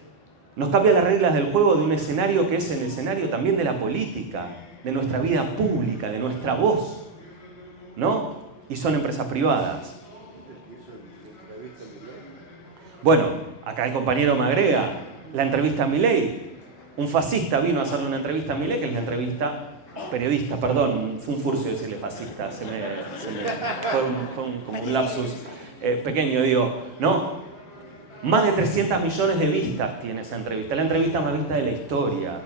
Nos cambia las reglas del juego de un escenario que es el escenario también de la política, de nuestra vida pública, de nuestra voz, ¿no? Y son empresas privadas. Bueno, acá el compañero me agrega la entrevista a Milei. Un fascista vino a hacerle una entrevista a Milei, que es la entrevista periodista, perdón, fue un furcio decirle fascista, fue como un lapsus pequeño, digo, ¿no? Más de 300 millones de vistas tiene esa entrevista, la entrevista más vista de la historia.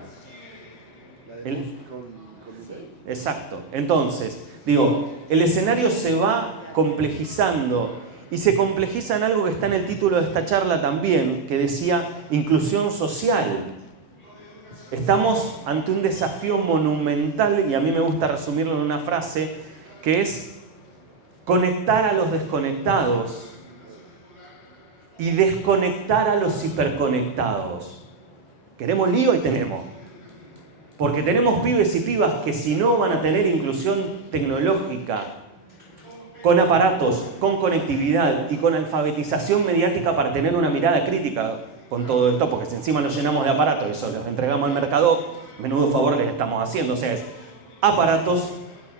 Exacto. Entonces, digo, el escenario se va complejizando y se complejiza en algo que está en el título de esta charla también, que decía inclusión social. Estamos ante un desafío monumental, y a mí me gusta resumirlo en una frase, que es conectar a los desconectados y desconectar a los hiperconectados. Queremos lío y tenemos. Porque tenemos pibes y pibas que si no van a tener inclusión tecnológica, con aparatos, con conectividad y con alfabetización mediática para tener una mirada crítica con todo esto, porque si encima nos llenamos de aparatos y eso los entregamos al mercado, menudo favor les estamos haciendo. O sea, es aparatos,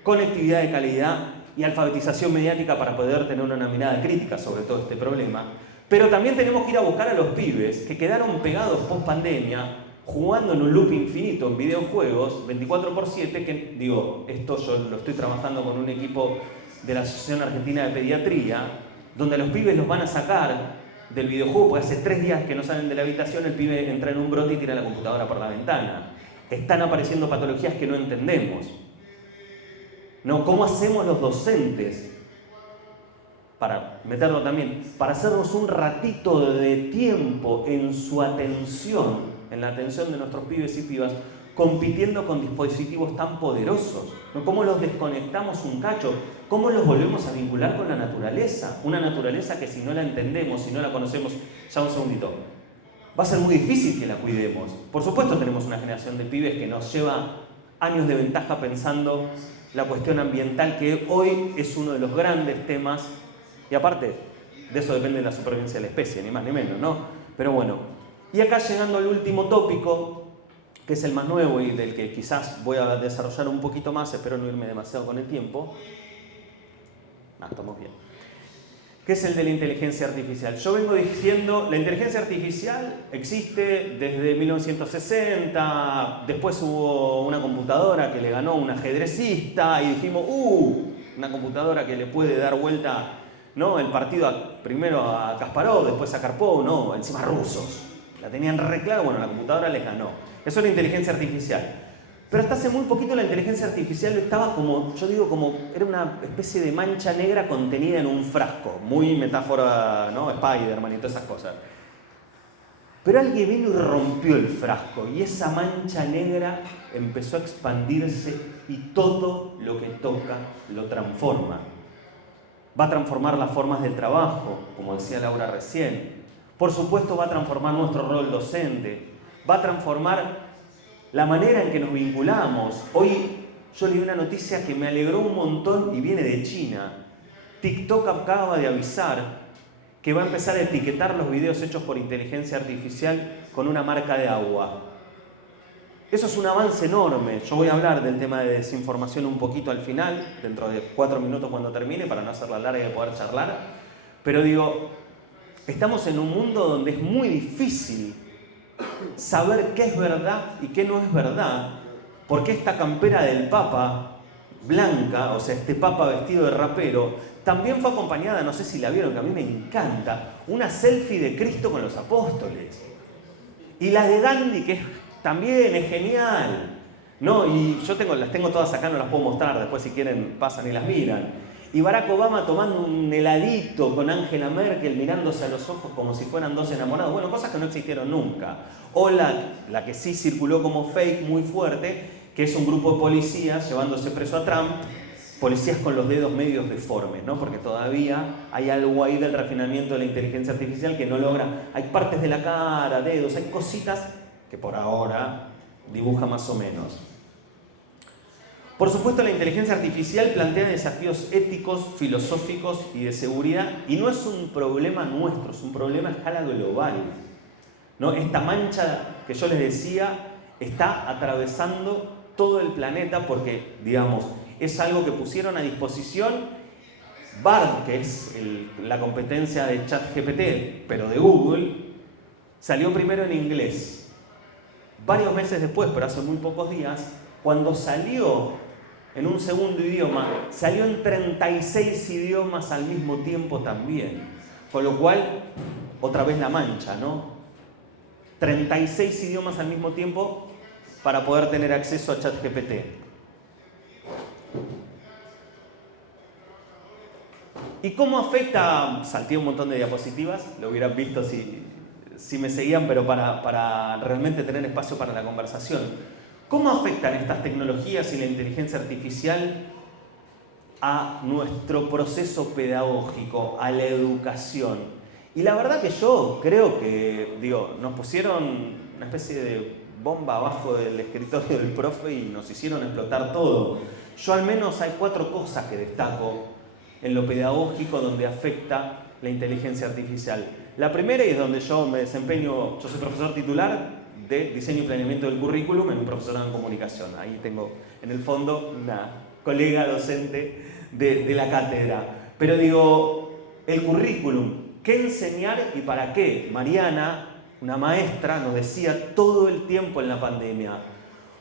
conectividad de calidad y alfabetización mediática para poder tener una mirada crítica sobre todo este problema. Pero también tenemos que ir a buscar a los pibes que quedaron pegados post pandemia, jugando en un loop infinito en videojuegos, 24/7, que digo, esto yo lo estoy trabajando con un equipo de la Asociación Argentina de Pediatría, donde los pibes los van a sacar del videojuego, porque hace 3 días que no salen de la habitación, el pibe entra en un brote y tira la computadora por la ventana. Están apareciendo patologías que no entendemos. ¿No? ¿Cómo hacemos los docentes para meterlo también, para hacernos un ratito de tiempo en su atención, en la atención de nuestros pibes y pibas, compitiendo con dispositivos tan poderosos? ¿No? ¿Cómo los desconectamos un cacho? ¿Cómo los volvemos a vincular con la naturaleza? Una naturaleza que si no la entendemos, si no la conocemos, ya un segundito, va a ser muy difícil que la cuidemos. Por supuesto tenemos una generación de pibes que nos lleva años de ventaja pensando la cuestión ambiental, que hoy es uno de los grandes temas. Y aparte, de eso depende la supervivencia de la especie, ni más ni menos, ¿no? Pero bueno, y acá llegando al último tópico, que es el más nuevo y del que quizás voy a desarrollar un poquito más, espero no irme demasiado con el tiempo. Estamos bien. Que es el de la inteligencia artificial. Yo vengo diciendo, la inteligencia artificial existe desde 1960, después hubo una computadora que le ganó a un ajedrecista y dijimos, una computadora que le puede dar vuelta, ¿no? El partido primero a Kasparov, después a Karpov, no, encima rusos. La tenían re clara, bueno, la computadora les ganó. Eso es la inteligencia artificial. Pero hasta hace muy poquito la inteligencia artificial estaba como, yo digo, como era una especie de mancha negra contenida en un frasco. Muy metáfora, ¿no? Spider-Man y todas esas cosas. Pero alguien vino y rompió el frasco y esa mancha negra empezó a expandirse y todo lo que toca lo transforma. Va a transformar las formas del trabajo, como decía Laura recién. Por supuesto va a transformar nuestro rol docente. Va a transformar la manera en que nos vinculamos. Hoy yo leí una noticia que me alegró un montón y viene de China. TikTok acaba de avisar que va a empezar a etiquetar los videos hechos por inteligencia artificial con una marca de agua. Eso es un avance enorme. Yo voy a hablar del tema de desinformación un poquito al final, dentro de 4 minutos cuando termine, para no hacerla larga y poder charlar. Pero digo, estamos en un mundo donde es muy difícil saber qué es verdad y qué no es verdad, porque esta campera del Papa blanca, o sea, este Papa vestido de rapero, también fue acompañada, no sé si la vieron, que a mí me encanta, una selfie de Cristo con los apóstoles. Y la de Gandhi, que también es genial, ¿no? Y yo las tengo todas acá, no las puedo mostrar, después si quieren pasan y las miran. Y Barack Obama tomando un heladito con Angela Merkel, mirándose a los ojos como si fueran dos enamorados. Bueno, cosas que no existieron nunca. O la que sí circuló como fake muy fuerte, que es un grupo de policías llevándose preso a Trump, policías con los dedos medios deformes, ¿no? Porque todavía hay algo ahí del refinamiento de la inteligencia artificial que no logra. Hay partes de la cara, dedos, hay cositas que por ahora dibuja más o menos. Por supuesto, la inteligencia artificial plantea desafíos éticos, filosóficos y de seguridad, y no es un problema nuestro, es un problema a escala global. ¿no? Esta mancha que yo les decía está atravesando todo el planeta porque, digamos, es algo que pusieron a disposición Bard, que es la competencia de ChatGPT, pero de Google, salió primero en inglés. Varios meses después, pero hace muy pocos días, cuando salió en un segundo idioma, salió en 36 idiomas al mismo tiempo también. Con lo cual, otra vez la mancha, ¿no? 36 idiomas al mismo tiempo para poder tener acceso a ChatGPT. ¿Y cómo afecta? Salté un montón de diapositivas, lo hubieran visto si me seguían, pero para realmente tener espacio para la conversación. ¿Cómo afectan estas tecnologías y la inteligencia artificial a nuestro proceso pedagógico, a la educación? Y la verdad que yo creo que, nos pusieron una especie de bomba abajo del escritorio del profe y nos hicieron explotar todo. Yo al menos hay 4 cosas que destaco en lo pedagógico donde afecta la inteligencia artificial. La primera, y es donde yo me desempeño, yo soy profesor titular de diseño y planeamiento del currículum en un profesorado en comunicación. Ahí tengo en el fondo una colega docente de la cátedra. Pero el currículum, ¿qué enseñar y para qué? Mariana, una maestra, nos decía todo el tiempo en la pandemia,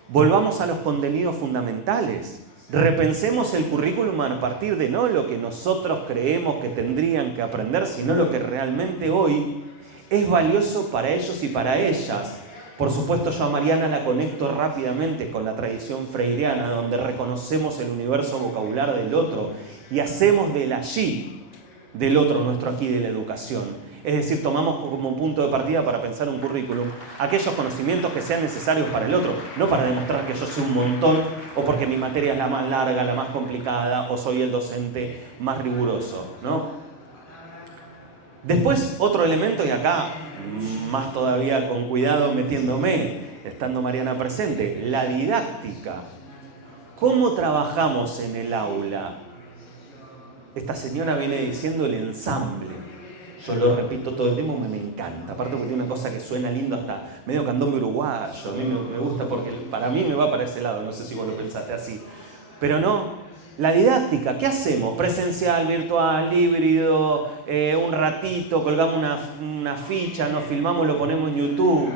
volvamos a los contenidos fundamentales. Repensemos el currículum a partir de no lo que nosotros creemos que tendrían que aprender, sino lo que realmente hoy es valioso para ellos y para ellas. Por supuesto, yo a Mariana la conecto rápidamente con la tradición freudiana, donde reconocemos el universo vocabular del otro y hacemos del allí, del otro, nuestro aquí de la educación. Es decir, tomamos como punto de partida para pensar un currículum aquellos conocimientos que sean necesarios para el otro, no para demostrar que yo sé un montón o porque mi materia es la más larga, la más complicada o soy el docente más riguroso, ¿no? Después, otro elemento, y acá más todavía con cuidado metiéndome, estando Mariana presente, la didáctica. ¿Cómo trabajamos en el aula? Esta señora viene diciendo el ensamble. Yo lo repito todo el tiempo, me encanta. Aparte porque tiene una cosa que suena lindo hasta medio candombe uruguayo. A mí me gusta porque para mí me va para ese lado. No sé si vos lo pensaste así. Pero no, la didáctica, ¿qué hacemos? Presencial, virtual, híbrido, un ratito, colgamos una ficha, nos filmamos, lo ponemos en YouTube.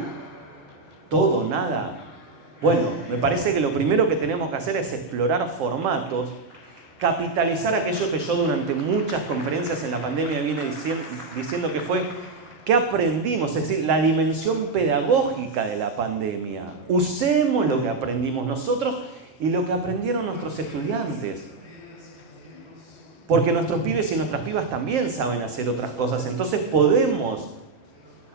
Todo, nada. Bueno, me parece que lo primero que tenemos que hacer es explorar formatos, capitalizar aquello que yo durante muchas conferencias en la pandemia vine diciendo que fue ¿qué aprendimos? Es decir, la dimensión pedagógica de la pandemia. Usemos lo que aprendimos nosotros y lo que aprendieron nuestros estudiantes. Porque nuestros pibes y nuestras pibas también saben hacer otras cosas. Entonces podemos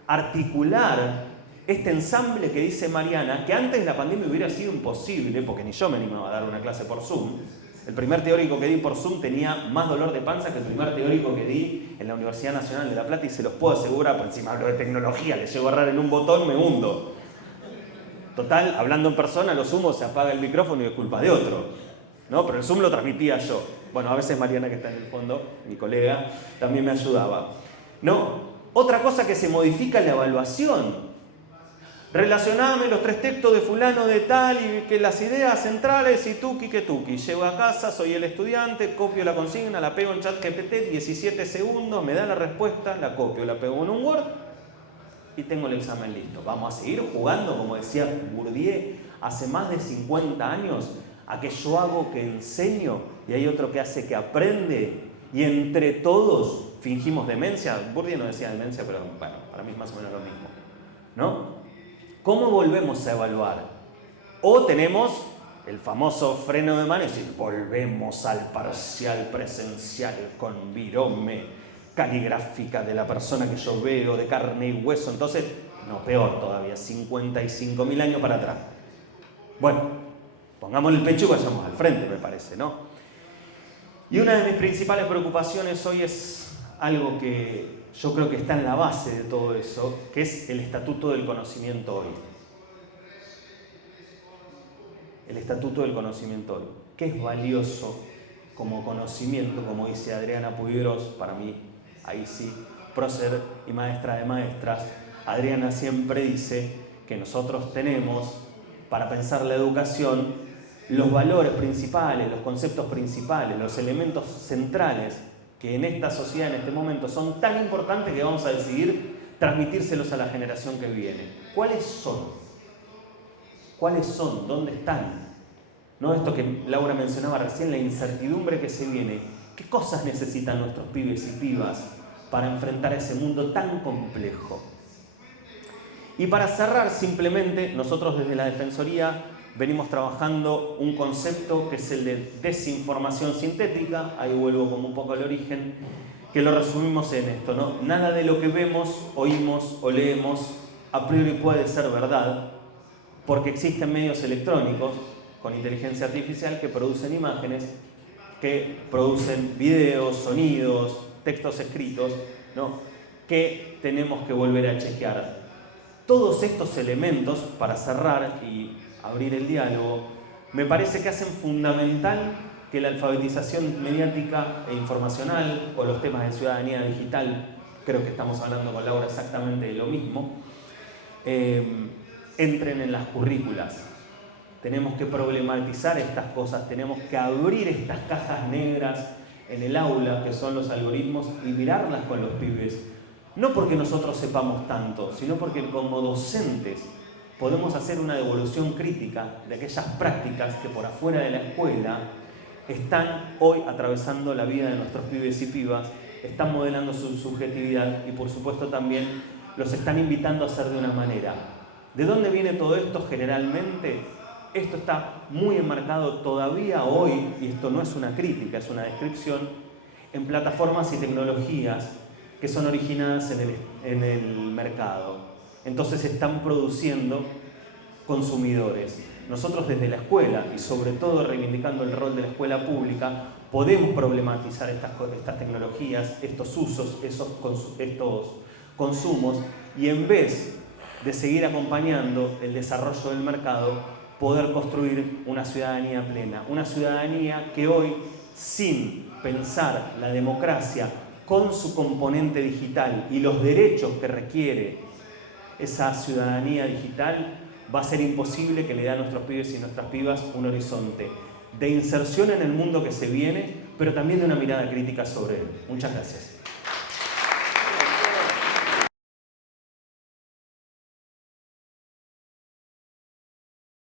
articular este ensamble que dice Mariana, que antes de la pandemia hubiera sido imposible, porque ni yo me animaba a dar una clase por Zoom. El primer teórico que di por Zoom tenía más dolor de panza que el primer teórico que di en la Universidad Nacional de La Plata y se los puedo asegurar, por encima hablo de tecnología, le llego a errar en un botón, me hundo. Total, hablando en persona, los Zoom se apaga el micrófono y es culpa de otro, ¿no? Pero el Zoom lo transmitía yo. Bueno, a veces Mariana, que está en el fondo, mi colega, también me ayudaba. No, otra cosa que se modifica es la evaluación. Relacioname los 3 textos de fulano de tal y que las ideas centrales y tuki que tuki. Llego a casa, soy el estudiante, copio la consigna, la pego en ChatGPT, 17 segundos, me da la respuesta, la copio, la pego en un Word y tengo el examen listo. Vamos a seguir jugando, como decía Bourdieu, hace más de 50 años, a que yo hago que enseño y hay otro que hace que aprende y entre todos fingimos demencia. Bourdieu no decía demencia, pero bueno, para mí es más o menos lo mismo, ¿no? ¿Cómo volvemos a evaluar? O tenemos el famoso freno de mano y decir, volvemos al parcial presencial con virome, caligráfica de la persona que yo veo, de carne y hueso. Entonces, no, peor todavía, 55.000 años para atrás. Bueno, pongamos el pecho y vayamos al frente, me parece, ¿no? Y una de mis principales preocupaciones hoy es algo que yo creo que está en la base de todo eso, que es el estatuto del conocimiento hoy. El estatuto del conocimiento hoy. ¿Qué es valioso como conocimiento? Como dice Adriana Puigros, para mí, ahí sí, prócer y maestra de maestras, Adriana siempre dice que nosotros tenemos, para pensar la educación, los valores principales, los conceptos principales, los elementos centrales que en esta sociedad, en este momento, son tan importantes que vamos a decidir transmitírselos a la generación que viene. ¿Cuáles son? ¿Cuáles son? ¿Dónde están? ¿No? Esto que Laura mencionaba recién, la incertidumbre que se viene. ¿Qué cosas necesitan nuestros pibes y pibas para enfrentar ese mundo tan complejo? Y para cerrar, simplemente, nosotros desde la Defensoría venimos trabajando un concepto que es el de desinformación sintética, ahí vuelvo como un poco al origen, que lo resumimos en esto, ¿no? Nada de lo que vemos, oímos o leemos a priori puede ser verdad, porque existen medios electrónicos con inteligencia artificial que producen imágenes, que producen videos, sonidos, textos escritos, ¿no? Que tenemos que volver a chequear. Todos estos elementos, para cerrar y abrir el diálogo, me parece que hacen fundamental que la alfabetización mediática e informacional o los temas de ciudadanía digital, creo que estamos hablando con Laura exactamente de lo mismo, entren en las currículas. Tenemos que problematizar estas cosas, tenemos que abrir estas cajas negras en el aula, que son los algoritmos, y mirarlas con los pibes. No porque nosotros sepamos tanto, sino porque como docentes podemos hacer una devolución crítica de aquellas prácticas que por afuera de la escuela están hoy atravesando la vida de nuestros pibes y pibas, están modelando su subjetividad y por supuesto también los están invitando a hacer de una manera. ¿De dónde viene todo esto generalmente? Esto está muy enmarcado todavía hoy, y esto no es una crítica, es una descripción, en plataformas y tecnologías que son originadas en el mercado. Entonces están produciendo consumidores. Nosotros desde la escuela, y sobre todo reivindicando el rol de la escuela pública, podemos problematizar estas tecnologías, estos usos, estos consumos, y en vez de seguir acompañando el desarrollo del mercado, poder construir una ciudadanía plena. Una ciudadanía que hoy, sin pensar la democracia con su componente digital y los derechos que requiere esa ciudadanía digital, va a ser imposible que le dé a nuestros pibes y nuestras pibas un horizonte de inserción en el mundo que se viene, pero también de una mirada crítica sobre él. Muchas gracias.